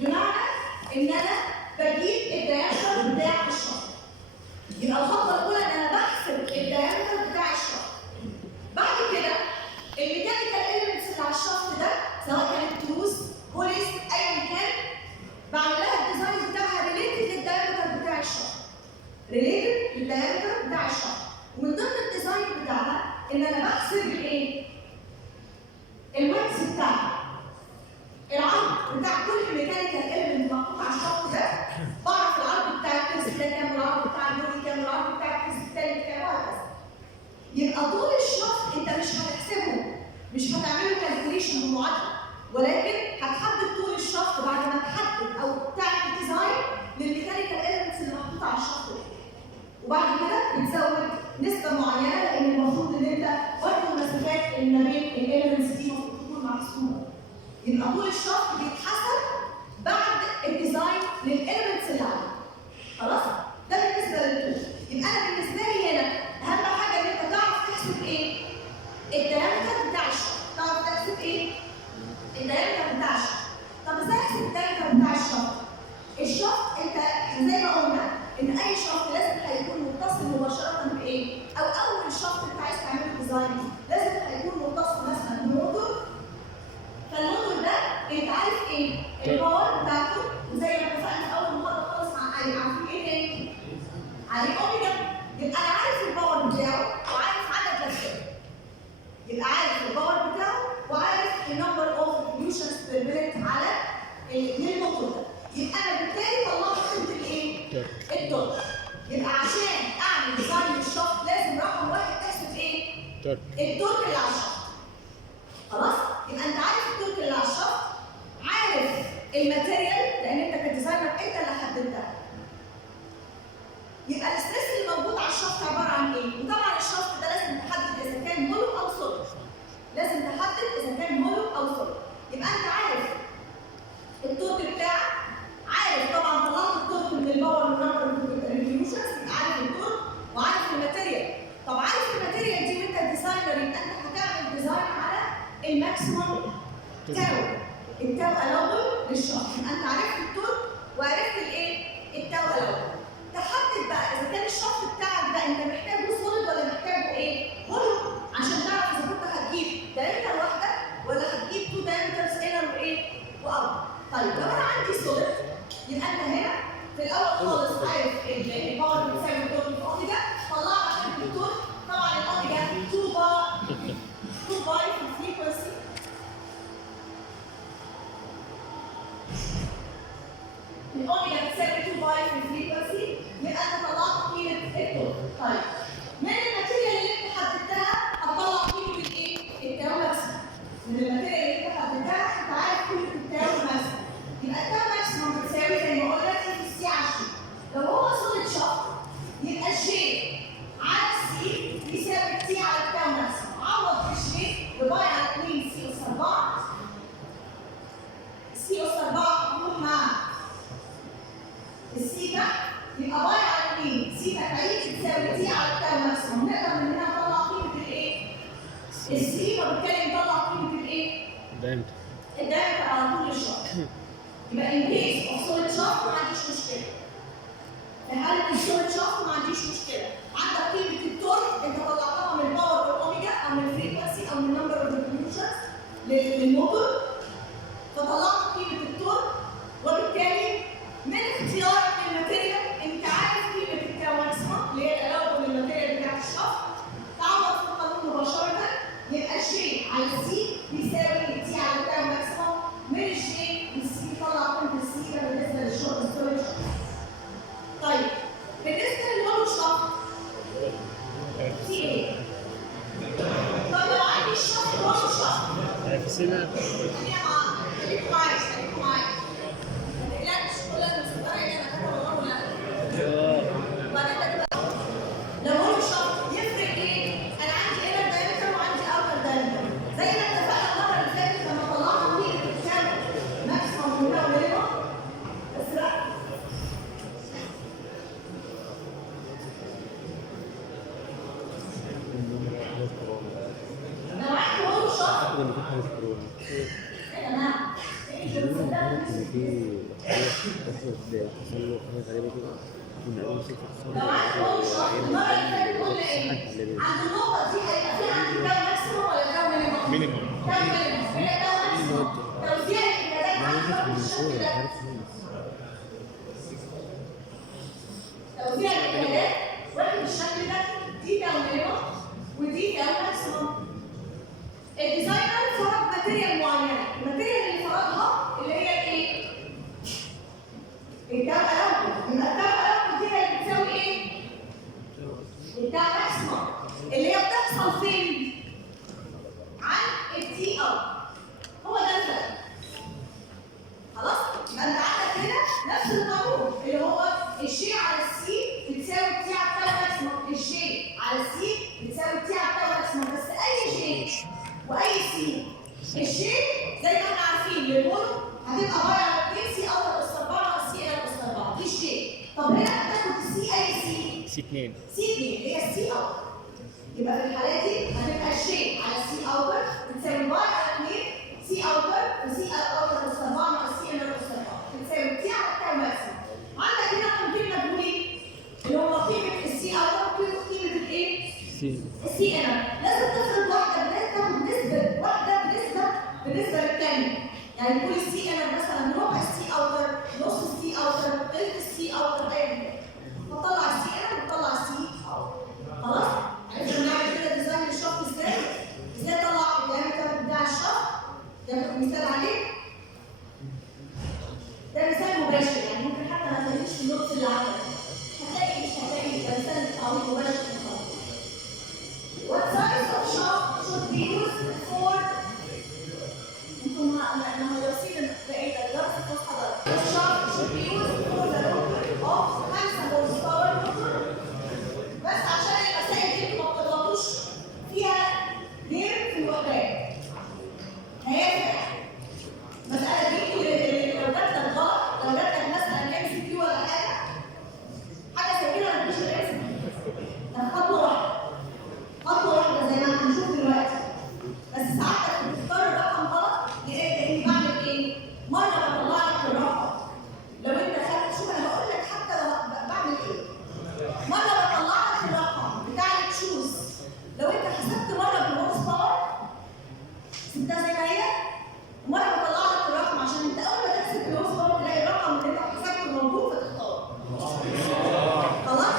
بمعنى ان انا بجيب الدايمتر بتاع الشافت. يبقى الخطوه الاولى ان انا بحسب الدايمتر بتاع الشافت. بعد كده الميكانيكال اليمنتس اللي على الشافت ده سواء كانت تروس بوليس ايا كان بعمل لها الديزاين بتاعها ريليتد للدايمتر بتاع الشافت. ومن ضمن الديزاين بتاعها ان انا بحسب الايه؟ الويدث بتاعها. العرض بتاع كل ميكانيكال اليمنت محطوط على الشافت ده بعرف العرض بتاع الترس ده كام والعرض بتاع البولي كام والعرض بتاع الترس الثاني كام وهكذا. يبقى طول الشافت انت مش هتحسبه مش هتعمله كالكوليشن بمعادله ولكن هتحدد طول الشافت بعد ما تحدد او تعمل ديزاين للميكانيكال اليمنتس اللي محطوطه على الشافت ده. وبعد كده بتزود نسبه معينه لان المفروض ان انت برضه المسافات اللي ما بين الاليمنتس دي المفروض تكون محسوبه. يبقى طول الشافت بيتحسب بعد الديزاين للاليمنتس اللي عليه. خلاص؟ ده بالنسبه للطول. يبقى انا بالنسبه لي هنا اهم حاجه ان انت تعرف تحسب ايه؟ الدايمتر بتاع الشافت. تعرف تحسب ايه؟ الدايمتر بتاع الشافت. طب ازاي احسب الدايمتر بتاع الشافت؟ الشافت انت زي ما قلنا ان اي شافت لازم هيكون متصل مباشره بايه؟ او اول شافت انت عايز تعمله ديزاين لازم هيكون متصل مثلا بموتور. فالموتور ده انت عارف ايه؟ الباور بتاعته وزي ما اتفقنا في اول محاضره خالص عارفين ايه تاني؟ عليه اوميجا. يبقى انا عارف الباور بتاعه وعارف عدد لفات. يبقى عارف الباور بتاعه وعارف النمبر اوف ريفوليوشنز بير مينيت على الموتور ده. يبقى انا بالتالي طلعت قيمه الايه؟ التورك. يبقى عشان اعمل ديزاين للشافت لازم رقم واحد احسب ايه؟ التورك اللي على الشافت. خلاص؟ يبقى انت عارف التورك اللي على الشافت، عارف الماتيريال لان انت كديزاينر انت اللي حددتها. يبقى الستريس اللي موجود على الشافت عباره عن ايه؟ وطبعا الشافت ده لازم تحدد اذا كان هولو او سوليد. لازم تحدد اذا كان هولو او سوليد. يبقى انت عارف التورك بتاعك، عارف طبعا طلعت التورك من الباور والنمبر ريفوليوشنز، يبقى عارف التورك وعارف الماتيريال. طب عارف الماتيريال دي وانت ديزاينر يبقى انت هتعمل ديزاين على الماكسيموم تاو. التو الاول للشفط. يبقى انت عرفت الطول وعرفت الايه؟ التو الاول. تحدد بقى اذا كان الشفط بتاعك ده انت محتاجه سوليد ولا محتاجه ايه؟ هولو، عشان تعرف اذا كنت هتجيب دايمتر واحده ولا هتجيب تو دايمترز انر وايه؟ واوت. طيب لو انا عندي سوليد يبقى انت هنا في الاول خالص عارف الباور بتساوي الطول في اوميجا، طلعنا عشان الطول. طبعا الاوميجا 2 باي في الفريكونسي، الاوميجا بتساوي 2 باي في الفريكونسي، يبقى انت طلعت قيمه الطول. طيب من الماتيريال اللي انت حددتها هتطلع قيمه الايه؟ التاو ماكسيمم. من الماتيريال اللي انت حددتها انت عارف قيمه التاو ماكسيمم. يبقى التاو ماكسيمم بتساوي زي ما قلنا تي في سي على الشي. لو هو سوليد شفط يبقى الجي على السي يساوي تي على التاو ماكسيمم. عوض في الجي بباي على 2 سي اس 4. سي اس 4 مضروب مع السيتا يبقى باي على 2 سيتا كعيد بتساوي تي على التاو ماكسيمم. نقدر من هنا نطلع قيمه الايه؟ السي، وبالتالي نطلع قيمه الايه؟ دايمتر. الدايمتر على طول الشفط. يبقى ان كيس اوف سوليد شفط ما عنديش مشكله. في حاله السوليد شفط ما عنديش مشكله. عندك قيمه التورك انت طلعتها من الباور والاوميجا او من الفريكونسي او من نمبر اوف ريفوليوشنز للموتور، فطلعت قيمه التورك، وبالتالي من اختيارك للماتيريال انت عارف قيمه التاو ماكسيمم اللي هي الاول للماتيريال بتاعت الشفط. تعوض في القانون مباشره يبقى الجي على السي بيساوي تي على التاو ماكسيمم. من الجي للسي طلع قيمه السي ده بالنسبه للشغل ستورج. طيب بالنسبه للهولو شفط في ايه؟ طب لو عندي الشفط هولو شفط هيفصلها. خليكوا معايا خليكوا معايا. ما تقلقش كل المسطره اللي انا كاتبها ولا وبعدين تبقى لو هولو شفط يفرق ايه؟ انا عندي انر دايمتر وعندي اوتر دايمتر. زي ما اتفقنا المره اللي فاتت لما طلعنا قيمه التاو ماكسيمم والتاو مينيمم. بس لا لو عندي هولو شفط يا جماعه ايه اللي بتصدقوا؟ لو عندي هولو شفط المره اللي فاتت قلنا ايه؟ عند النقطه دي هيبقى في عندي تاو ماكسيمم ولا تاو مينيمم؟ مينيمم. تاو مينيمم. هي تاو ماكسيمم توزيع الامدادات عندي بالشكل ده. توزيع الامدادات واخد بالشكل ده. دي تاو مينيمم ودي تاو ماكسيمم. الديزاينر فرض ماتيريال معينه، الماتيريال اللي فرضها اللي هي ايه؟ التاو الاول. يبقى التاو الاول دي هي بتساوي ايه؟ التاو ماكسيمم اللي هي بتحصل فين؟ عن التي اوت. هو ده الفرق. خلاص؟ يبقى انت عندك هنا نفس القانون اللي هو الشي على السي بتساوي التي على التاو ماكسيمم. الشي على السي بتساوي التي على التاو ماكسيمم. بس اي شي واي سي، الشي زي ما احنا عارفين للمول هتبقى باي على 2 سي اوتر اس 4 سي ال اس 4. دي الشي. طب هنا هتاخد السي اي سي؟ سي 2. سي 2 هي السي اوتر. يبقى في الحالة دي هتبقى الشي على السي اوتر بتساوي باي على 2 سي اوتر وسي اوتر اس 4 مع السي ال اس 4 بتساوي تي على التاو ماكسيمم. عندك هنا قيمتين مجهولين اللي هو قيمة السي اوتر وقيمة الايه؟ السي انر. لازم تفرض واحدة بالنسبة للثانية. يعني تقول السي انر مثلا ربع السي اوتر، نص السي اوتر، ثلث السي اوتر، ايا كان. هتطلع السي انر وتطلع السي اوتر. خلاص؟ عرفنا نعمل كده ديزاين للشفط ازاي؟ ازاي اطلع الدايمتر بتاع الشفط؟ ده مثال عليه. ده مثال مباشر، يعني ممكن حتى ما تلاقيش في النوتس اللي عندك. مش هتلاقي ده مثال تعويض مباشر. What size of shaft should be used for انتم لما يوصل بقية الدرس بص حضرتك. What shaft should be used for the rotor of 5 horsepower motor. بس عشان المسائل دي ما بتغلطوش فيها غير في الوحدات. هيفرق. المسألة دي لو جات لك غلط، لو جات لك مثلا ام سي كيو ولا حاجة زي كده ما تجيش الام سي كيو. ده خطوة واحدة. خطوة واحدة زي ما هنشوف دلوقتي. بس ساعتك بتختار الرقم غلط لان بعد سبتها زي ما هي ومره بطلع لك الرقم عشان انت اول ما تحسب الهورس باور تلاقي الرقم اللي انت حسبته موجود فتختاره. خلاص؟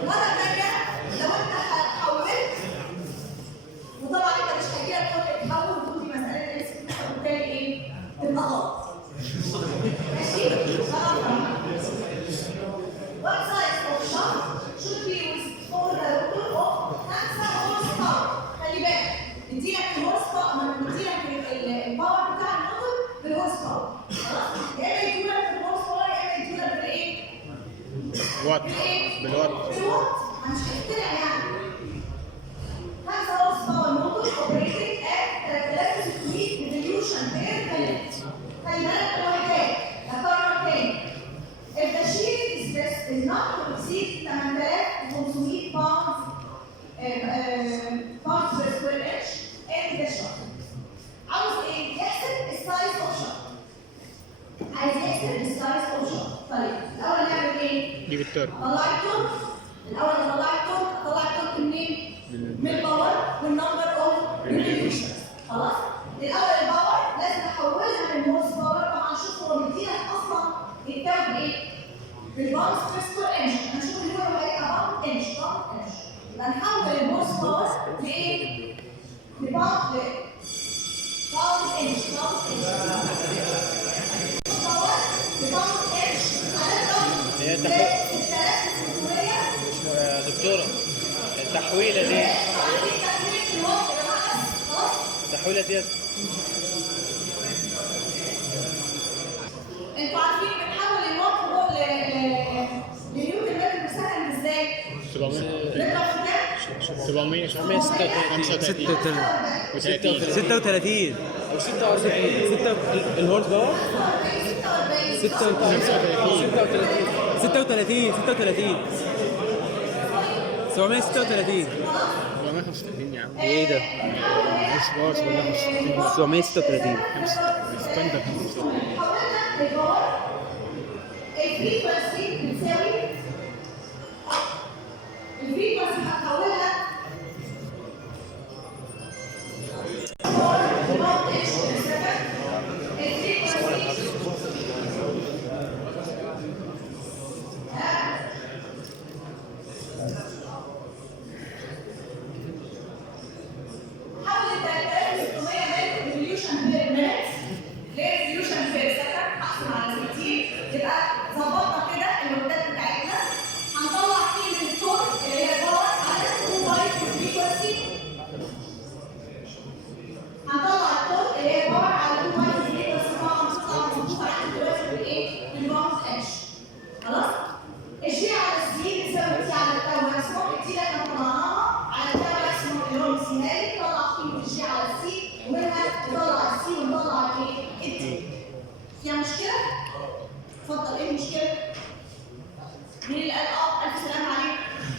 المره الثانيه لو انت حولت وطبعا انت مش هيجيلك كل تحول وتقول دي مساله اس فبالتالي ايه؟ تبقى غلط. ماشي؟ What size of shaft should be used for the rotor of 5 horsepower؟ خلي بالك نديلك الهورس باور نديلك الباور بتاع الموتور بالهورس باور. خلاص؟ يا اما يدولك بالهورس باور يا اما يدولك بالايه؟ وات بالوات. بالوات مش هيخترع يعني. 5 horse power motor operated at 3600 revolution per minute. خلي بالك الوحدات هكرر تاني. If the shear is not to exceed 8500 pounds per square inch in the shaft. عاوز ايه؟ يحسب السايز اوف شافت. عايز يحسب السايز اوف شافت. طيب الاول نعمل ايه؟ جيب التورك. اطلع التورك. الاول اطلع التورك منين؟ من الباور والنمبر اوف ريفوليوشن. خلاص؟ الاول الباور لازم احولها من هورس باور. طبعا شوف هو مديلك اصلا يتساوي بايه؟ بالباور بير سكوير انش. هنشوف اللي هو هيبقى باور انش. يبقى نحول الهورس باور لايه؟ لباور انش. باور انش. هي دكتورة التحويلة دي التحويلة دي انتوا عارفين بنحول الوات لنيوتن متر per second ازاي؟ 700 نضرب في كام؟ 736 أو 46 الهورس باور 36 736 735 يا عم. ايه ده؟ بص باور 735 736 ستاندرد. حولنا الباور الفريكونسي بتساوي الفريكونسي هتحولها فيها مشكلة؟ اتفضل ايه المشكلة؟ مين اللي قال ألف سلام عليك؟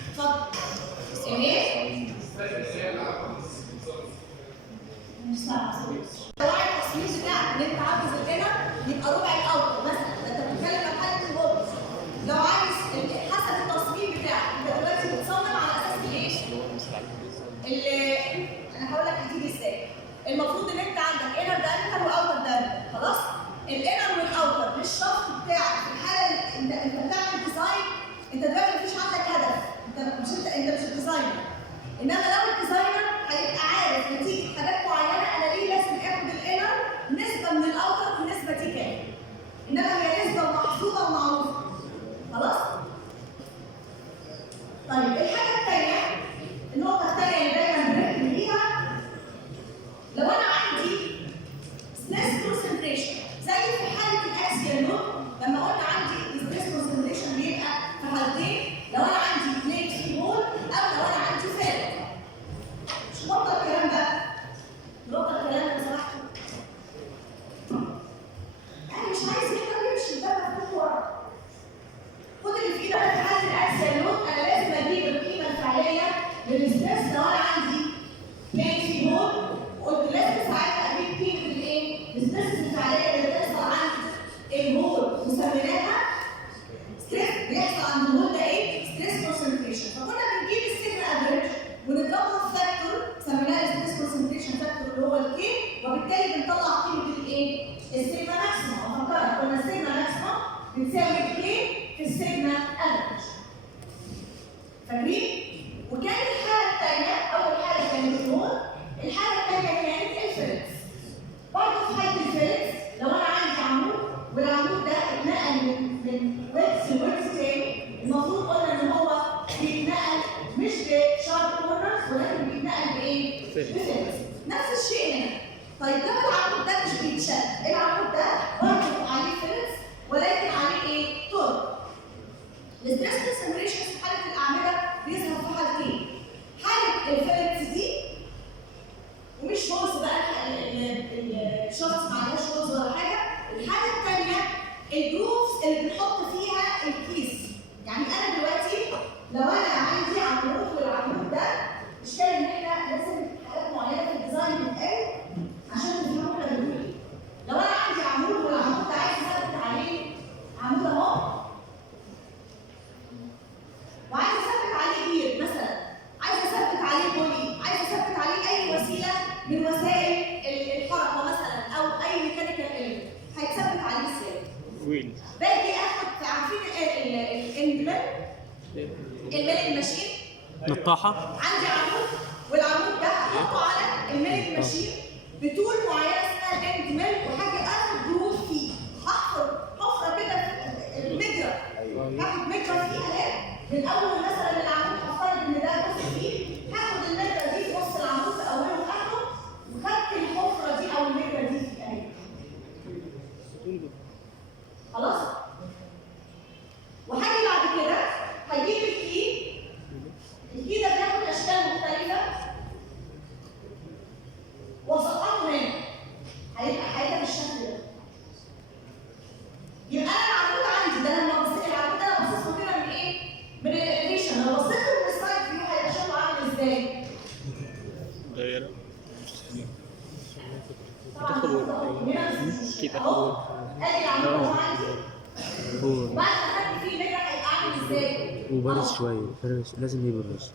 اتفضل. ايه؟ مش سامعة. لو واحد التصميم بتاعك ان انت عاوز الهنا يبقى ربع الاوتر مثلا، انت بتتكلم عن حالة الهوبس. لو عايز حسب التصميم بتاعك انت دلوقتي بتصمم على اساس الايه؟ انا هقول لك هتيجي ازاي. المفروض ان انت عندك انر دايمتر واوتر دايمتر. خلاص؟ الانر والاوتر للشفط بتاعك في الحاله انت بتعمل ديزاين. انت دلوقتي مفيش عندك هدف، انت مش الديزاينر. انما لو الديزاينر هيبقى عارف نتيجه حاجات معينه انا ليه لازم اخد الانر نسبه من الاوتر والنسبه دي كام. انما هي نسبه محسوبه ومعروفه. خلاص؟ طيب الحاجه الثانيه، النقطه الثانيه اللي دايما بنركز ليها، لو انا عندي ستريس كونسنتريشن زي في حاله الاكسيال لود لما قلنا عندي ستريس كونسنتريشن بيبقى في حالتين، لو انا عندي بليت في بول او لو انا عندي فيلم. وبالتالي بنطلع قيمه الايه؟ السيجما ماكسيمم. افكرك قلنا السيجما ماكسيمم بتساوي ايه في السيجما افريج. فاكرين؟ وكان الحاله الثانيه، اول حاله كانت النور، الحاله الثانيه كانت الفيلز. برضه في حاله الفيلز لو انا عندي عمود والعمود ده اتنقل من ويدث لويدث تاني، المفروض قلنا ان هو بيتنقل مش بشارب كورنرز ولكن بيتنقل بايه؟ بفيلز. نفس الشيء هنا. طيب لو العمود ده مش بيتشد، العمود ده برضه عليه فيلز ولكن عليه ايه؟ تورك. الستريس كونسنتريشن في حاله الاعمده بيظهر في حالتين. حاله الفيلز دي ومش بوز بقى الشخص ما عندهاش بوز ولا حاجه. الحاجه الثانيه الجروفز اللي بنحط فيها الكيس. يعني انا دلوقتي لو انا عندي عمود والعمود ده مش كان ان احنا لازم حاجات معينه في الديزاين تتقال عشان نفهموا احنا بنقول ايه. لو انا عندي عمود والعمود ده عايز اثبت عليه عمود اهو وعايز اثبت عليه جير مثلا، عايز اثبت عليه بولي، عايز اثبت عليه اي وسيله من وسائل الحركه مثلا او اي ميكانيكال ايلمنت، هيتثبت عليه ازاي؟ ويل باجي اخد عارفين الاندمل الميلنج ماشين، نطاحة. عندي عمود والعمود ده هحطه على الميلنج ماشين بطول معينه اسمها الاندمل، وهاجي اخد جروف فيه، هحفر حفره كده في المجرى، هاخد مجرى فيها اهي من اول مثلا العمود، هفترض ان ده جزء فيه، هاخد المجرى دي في نص العمود في اوله واخره، وخدت الحفره دي او المجرى دي فيها اهي. خلاص؟ وهاجي بعد كده هجيب الكي ده بياخد اشكال مختلفه واسقطه هنا، هيبقى حاجه بالشكل ده. يبقى انا العمود عندي ده لما بصيت العمود ده انا باصص له كده من ايه؟ من الاليفيشن. لو بصيت له من السايد فيو هيبقى شكله عامل ازاي؟ دايرة طبعا كده اهو ادي العمود عندي هو وبعد ما خدت فيه المجرى هيبقى عامل ازاي؟ وبارز شوية، لازم يبرز.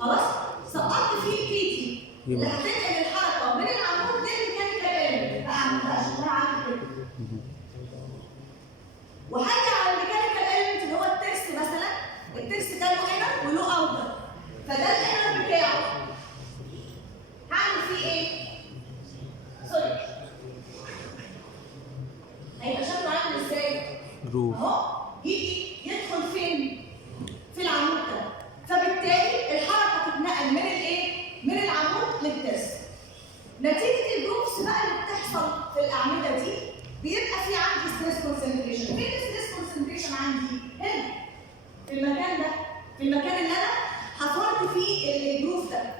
خلاص؟ سقطت فيه الكيتي اللي هتنقل الحركه من العمود للميكانيكال ايلمنت، بقى شكلها عامل كده. وهاجي على الميكانيكال ايلمنت اللي هو الترس مثلا، الترس ده له هنا وله اوتر، فده الانر بتاعه هعمل فيه ايه؟ سوري هيبقى شكله عامل ازاي؟ جروف. اهو يجي يدخل فين؟ في العمود ده، فبالتالي الحركه تتنقل من الايه؟ من العمود للترس. نتيجه الجروفز بقى اللي بتحصل في الاعمده دي بيبقى في عندي ستريس كونسنتريشن. فين الستريس كونسنتريشن عندي؟ هنا في المكان ده، في المكان اللي انا حفرت فيه الجروف ده.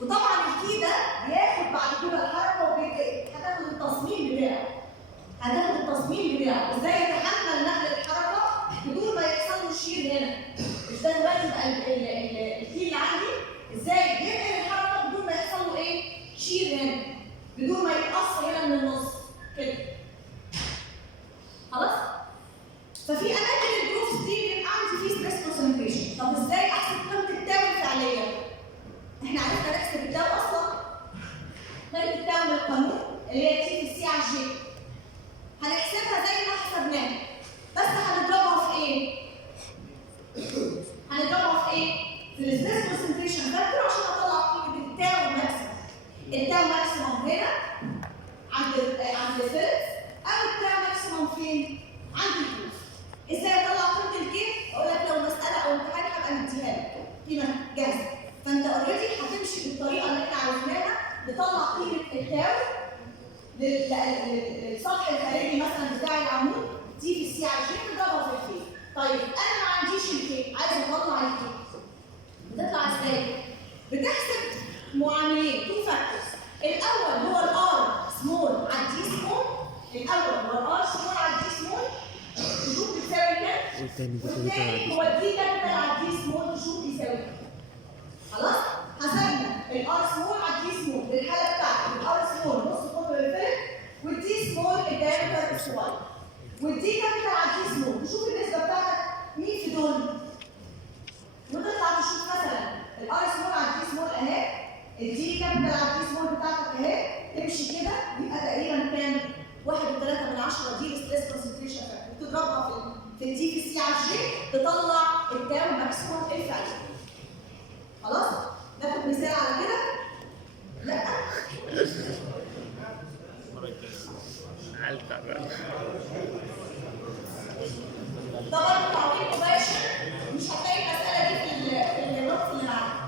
وطبعا الكي ده بياخد بعد كده الحركه هتاخد التصميم بتاعه. هتاخد التصميم بتاعه ازاي يتحمل نقل الحركه بدون ما يحصل له شير هنا. مش ده دلوقتي بقى الكي اللي عندي ازاي ينقل الحركه بدون ما يحصل له ايه؟ شير هنا، بدون ما يتقص هنا من النص كده. خلاص؟ ففي اماكن الجروفز دي بيبقى عندي فيه ستريس كونسنتريشن. طب ازاي احسب قيمه التاو الفعليه؟ احنا عرفنا نحسب التاو اصلا. قيمه التاو من القانون اللي هي تي في سي على جي. هنحسبها زي ما حسبناها، بس هنضربها في ايه؟ هنضربها في ايه؟ في الستريس كونسنتريشن فاكتور عشان اطلع قيمه التاو ماكسيمم. التاو ماكسيمم هنا عند الفيلز، او التاو ماكسيمم فين؟ عند الجروف. ازاي اطلع قيمه الكيف؟ اقول لك لو مساله او امتحان هبقى مديها لك قيمه جاهزه، فانت اوريدي هتمشي بالطريقه اللي احنا عرفناها نطلع قيمه التاو للسطح الخارجي مثلا بتاع العمود دي في السي على جي نضربها في الكيف. طيب انا ما عنديش الكيف، عايزه اطلع الكيف. بتطلع ازاي؟ بتحسب معاملين، تو فاكتورز. الاول هو الار سمول على الدي سمول، الاول هو الار سمول على الدي سمول تشوف بتساوي كام، والثاني هو الدي كابيتال على الدي سمول تشوف بيساوي كام. خلاص؟ حسبنا الار سمول على الدي سمول للحاله بتاعتي، الار سمول نص قطر الفيلم والدي سمول الدايمتر الصغير، والدي كابيتال على الدي سمول تشوف النسبه بتاعتك مين في دول؟ وتطلع تشوف مثلا الار سمول على الدي سمول اهي، الدي كابيتال على الدي سمول بتاعتك اهي، دي في سي على جي تطلع التاو ماكسيموم الفعلي. خلاص؟ ناخد مثال على كده؟ لا. علقة بقى. ده برضه تعويض مباشر، مش هتلاقي المسألة دي في النص اللي معاك.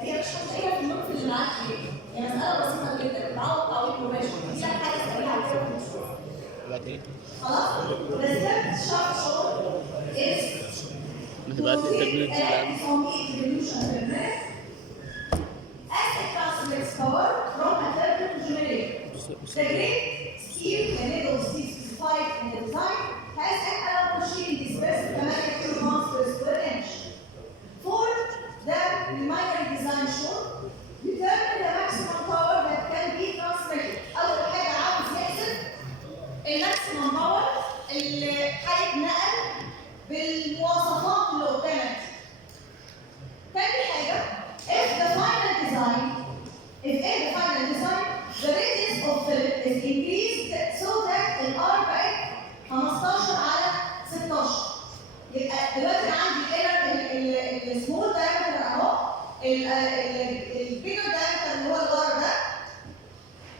هي مش هتلاقيها في النص اللي معاك ليه؟ هي مسألة بسيطة جدا، تعوض تعويض مباشر، دي لك حاجة سريعة كده في النص. خلاص؟ The third short short is هتبعت لي التجميل as it transmits power from a turbine to generator. The great scheme, the middle steel specified in the design, has an alloy machine dispersed 8 kilograms per square inch. For the preliminary design shown, determine the maximum power that can be transmitted. أول حاجة عاوز يحسب الماكسيمم باور اللي هيتنقل بالمواصفات اللي قدامك. تاني حاجة if the final design the radius of fillet is increased so that the R بقت 15 على 16. يبقى دلوقتي عندي السمول دايمتر اهو البيجر دايمتر اللي هو الار ده،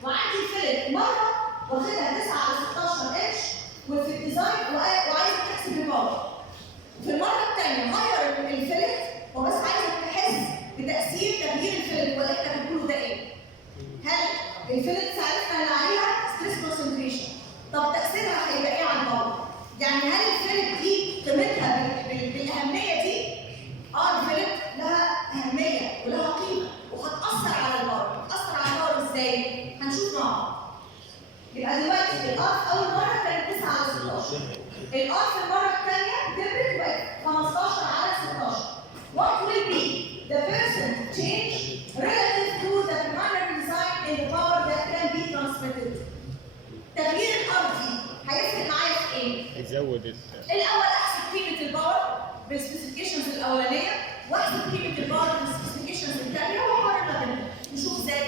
وعندي الفيلت مره واخدها 9 على 16 انش وفي الديزاين وعايز تحسب الباور. في المره الثانيه غير الفيلت وبس عايزك تحس بتاثير تغيير الفيلت ولا احنا بنقوله ده ايه؟ هل الفيلت عرفنا اللي عليها ستريس كونسنتريشن، طب تاثيرها هيبقى ايه على الباور؟ يعني هل الفيلت دي قيمتها بالاهميه دي؟ الفيلت لها اهميه ولها قيمه وهتاثر على الباور، هتاثر على الباور ازاي؟ هنشوف مع بعض. يبقى دلوقتي الار في اول مره كانت 9 على 16، الار في المره الثانيه كبرت بقت 15 على 16. What will be the percent change relative to the primary design in the power that can be transmitted? تغيير الار دي هيفرق معايا في ايه؟ يزود الاول احسب قيمه الباور بالسبيسيفيكيشنز الاولانيه واحسب قيمه الباور بالسبيسيفيكيشنز الثانيه واقارن ما بينهم نشوف ازاي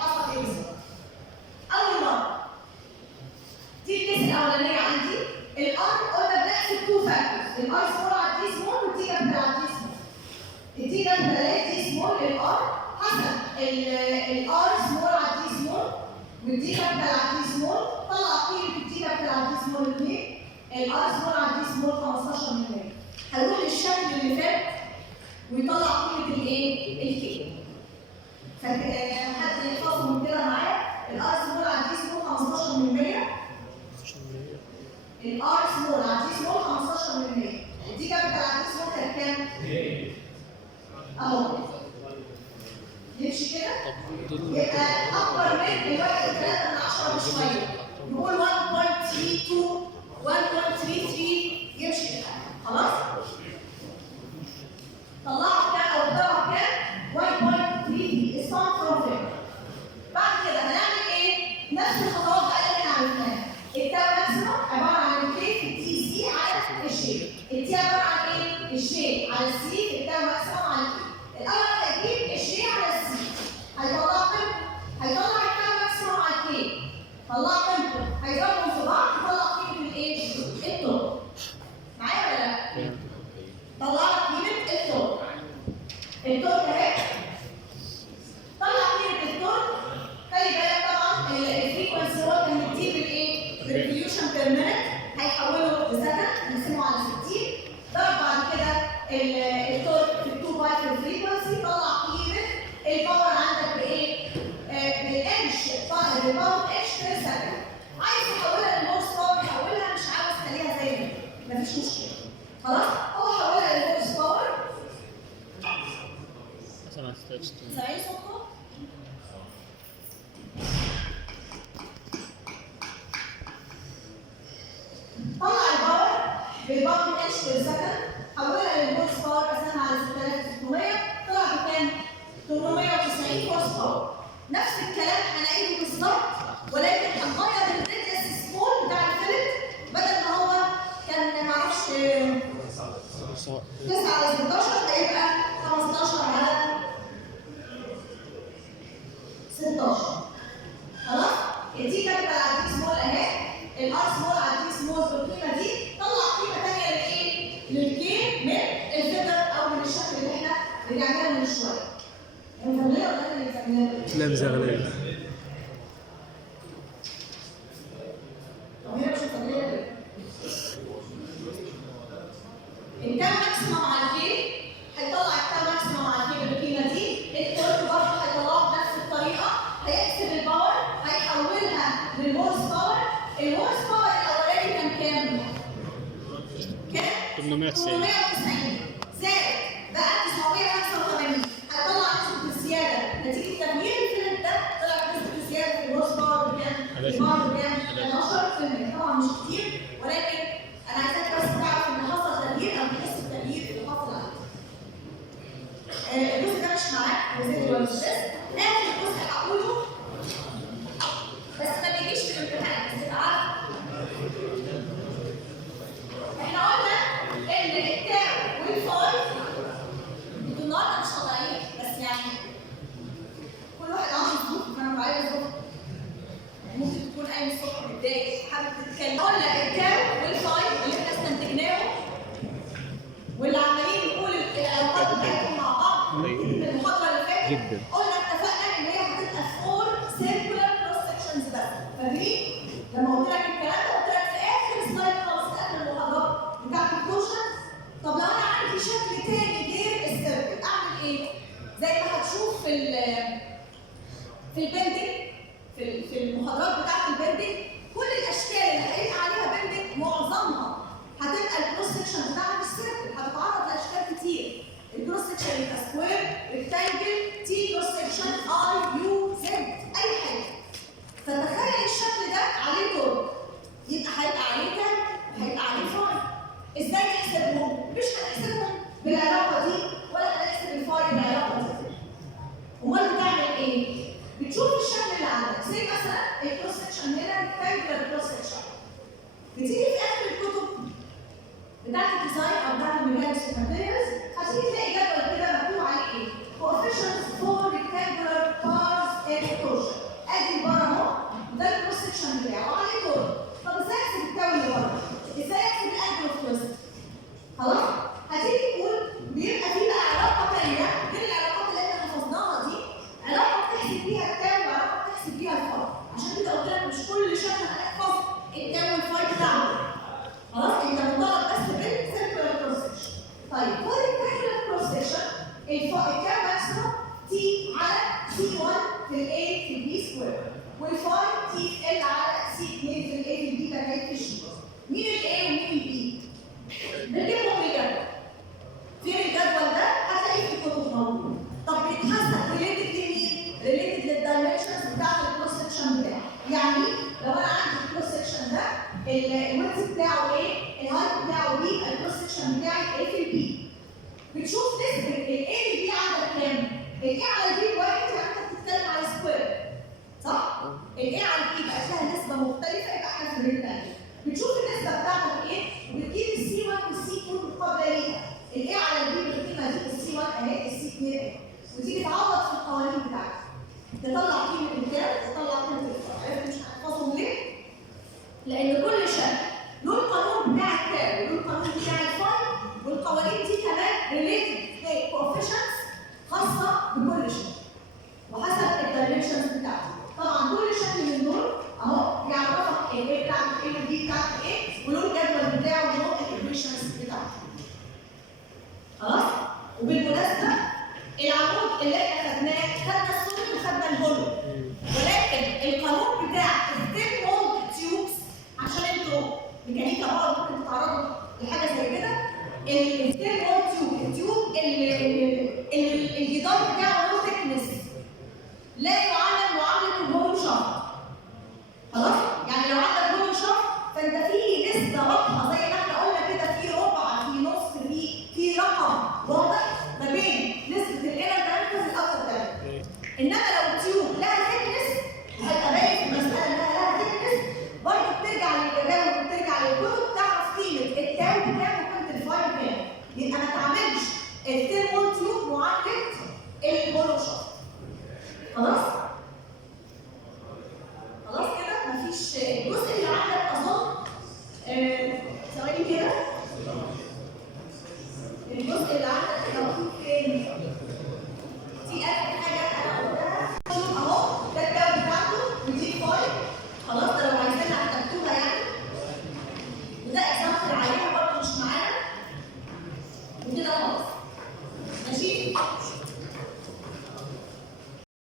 حصل ايه بالظبط. اول مره دي الكيس الاولانيه عندي الار قلنا بنحسب تو فاكتورز، الار سمول على التي سمول والتي كابيتال على التي سمول. التي كابيتال على التي سمول الار حسب الار سمول على التي سمول والتي كابيتال على التي سمول، طلع قيمه التي كابيتال على التي سمول 2 الار سمول على التي سمول 15%. هنروح للشكل اللي فات ويطلع قيمه الايه؟ الكي. حد يحفظه من كده معايا الار سمول على التي سمول 15%، الار سمول على التي سمول 15%، التي كابيتال على التي سمول كانت كام؟ اهو يمشي كده؟ يبقى اكبر من 1.3 بشويه، نقول 1.32 1.33 يمشي كده. خلاص؟ طلعوا كام او طلعوا كام؟ 1.33 اسمها بروبلم. بعد كده هنعمل ايه؟ نفس الخطوات بقى اللي احنا عملناها. التاو ماكسيموم عباره عن الكي في التي سي على الشي. التي عباره عن ايه؟ الشي على السي في التاو ماكسيموم على الكي. الاول هيجيب الشي على السي، هيطلع قيمته، هيطلع التاو ماكسيموم على الكي، طلع قيمته، هيضربهم في بعض يطلع قيمه الايه؟ التورك. معايا ولا لا؟ طلع لك قيمه التورك. التورك اهي. طلع قيمه التورك. خلي بالك طبعا الفريكونسي هو كان مديه بالايه؟ بالريفوليوشن بير مينت، هيحوله لسكند نقسمه على 60. ضرب بعد كده التورك في 2 باي في الفريكونسي، طلع قيمه الباور عندك بايه؟ بالانش، بالباور انش بير سكند. عايز تحولها للهورس باور يحولها، مش عاوز تخليها زي ما هي، مفيش مشكله. خلاص؟ هو حولها للهورس باور. سامعين صوتكم؟ طلع الباور بالباور اتش بير سكند، حولها للهورس باور قسمها على 6600، طلع بكام؟ 890 هورس باور. نفس الكلام هنعيده بالظبط، ولكن هنغير الراديوس سمول بتاع الفيلت، بدل ما هو كان معرفش 9 على 16 هيبقى 15 على لا مزغلله. طب هنا مش مفضليه كده. الكام ماكسيمم على الكي هيطلع الكام ماكسيمم على الكي بالقيمه دي، التورك برضه هيطلعه بنفس الطريقه، هيحسب الباور هيحولها للهورس باور، الهورس باور الاولاني كان كام؟ كام؟ 890 زائد بقى 985 هيطلع نسبه الزياده نتيجه تغيير الفيلم ده، طلع نسبه الزياده في الهورس باور بكام؟ الباور بكام؟ 11%. طبعا مش كتير، ولكن انا عايزاك بس تعرف ان حصل تغيير او تحس بالتغيير اللي حصل عندك. الجزء ده مش معاك وزيد ولا ستريس. اخر جزء هقوله بس ما بيجيش في الامتحان، بس تبقى عارف. احنا قلنا ان التاو والفاي انتوا النهارده مش طبيعيين، بس يعني كل واحد عنده ظروف، فانا معايا ظروف. يعني ممكن تكون قايم الصبح متضايق حابب تتكلم. قلنا التاو والفاي اللي احنا استنتجناهم واللي عمالين نقول العلاقات بتاعتهم مع بعض في المحاضره اللي فاتت جدا. قلنا اتفقنا ان هي هتبقى فور سيركولار كروس سكشنز بس. فاكرين؟ لما قلت لك الكلام ده قلت لك في اخر سلايد خالص في اخر المحاضرات بتاعت الكوشنز. طب لو انا عندي شكل تاني غير السيركل اعمل ايه؟ زي ما هتشوف في البندنج في المحاضرات بتاعت البندنج، كل الاشكال اللي هيبقى عليها بندنج معظمها هتبقى الكروس سكشن بتاعها مش سيركل، هتتعرض لاشكال كتير. الكروس سكشن يبقى سكوير، ريكتانجل، تي كروس سكشن، اي، يو، زد، اي حاجه. فتخيل الشكل ده عليه دور، يبقى هيبقى عليه كام؟ هيبقى عليه فاي. ازاي نحسبهم؟ مش هنحسبهم بالعلاقه دي ولا هنحسب الفاي بالعلاقه دي. امال بتعمل ايه؟ بتشوف الشكل اللي عندك، زي مثلا الكروس سكشن هنا ريكتانجل كروس سكشن. بتيجي في اخر الكتب بتاعت الديزاين او بتاعت الميكانيكية ماتيريالز هتيجي تلاقي جدول كده مكتوب عليه ايه؟ coefficients for rectangular bars and torsion. ادي البار اهو، ده الكروس سكشن بتاعه وعليه دور. طب ازاي احسب التاو اللي بره؟ ازاي احسب الانجل اوف تويست؟ خلاص؟ هتيجي تقول بيبقى في بقى علاقه ثانيه غير العلاقات اللي احنا حفظناها دي، علاقه بتحسب بيها التاو وعلاقه بتحسب بيها الفاي. عشان كده قلت لك مش كل شكل هنحفظ التاو والفاي بتاعه. خلاص؟ انت مطالب بس بالسيركولار كروس سكشن. طيب فور الريكتانجولار كروس سكشن الكام ماكسيموم تي على سي 1 في الاي في البي سكوير، والفاي تي في ال على سي 2 في الاي في البي تكعيب في الشي. مين الاي ومين البي؟ بنجيبهم الجدول. فين الجدول ده؟ هتلاقيه في الكتب موجود. طب بيتحسب ريليتد لمين؟ ريليتد للدايمنشنز بتاعت الكروس سكشن بتاعه. يعني لو انا عندي الكروس سكشن ده الويدث بتاعه ايه؟ الهايت بتاعه بي، الكروس سكشن بتاعي ايه في البي. بتشوف نسبه الاي للبي عندك كام؟ الاي على البي واحد، يعني انت بتتكلم على سكوير. صح؟ الاي على البي بقى فيها نسبه مختلفه، يبقى احنا في الريكتانجل. بتشوف النسبه بتاعتك ايه؟ وبتجيب السي 1 والسي 2 مقابله ليها. الاي على البي بالقيمه دي، السي 1 اهي، السي 2 اهي. وتيجي تعوض في القوانين بتاعتك. تطلع قيمه الكام وتطلع قيمه الفاي. عرفت مش هنحفظهم ليه؟ لان كل شكل له القانون بتاع التاو وله القانون بتاع الفاي، والقوانين دي كمان ريليتد كوفيشنتس خاصه بكل شكل وحسب الدايمنشنز بتاعته. طبعا كل شكل من دول اهو يعرفك ايه بتاعته ايه والدي بتاعته ايه، وله الجدول بتاعه وله الايكويشنز بتاعته. خلاص؟ وبالمناسبه العمود اللي احنا خدنا السوليد وخدنا الهولو، ولكن القانون بتاع الثين وولد تيوبس عشان انتوا ميكانيكا برضه ممكن تتعرضوا لحاجه زي كده. الثين وولد التيوب الجدار بتاعه له ثيكنس لا يعامل معامله الهولو شافت. خلاص؟ يعني لو عندك هولو شافت فانت في نسبه واضحه زي ما احنا قلنا كده، في ربع، في نص، في رقم واضح ما بين نسبه الانر دايمتر والاوتر دايمتر. انما لو التيوب لها ثيكنس هيبقى باين في المساله انها لها ثيكنس. برضه بترجع للجداول وبترجع للكتب تعرف قيمه التاو بكام وقيمه الفاي بكام. يبقى ما تعملش الثين وول تيوب معامله الهولو شافت. خلاص؟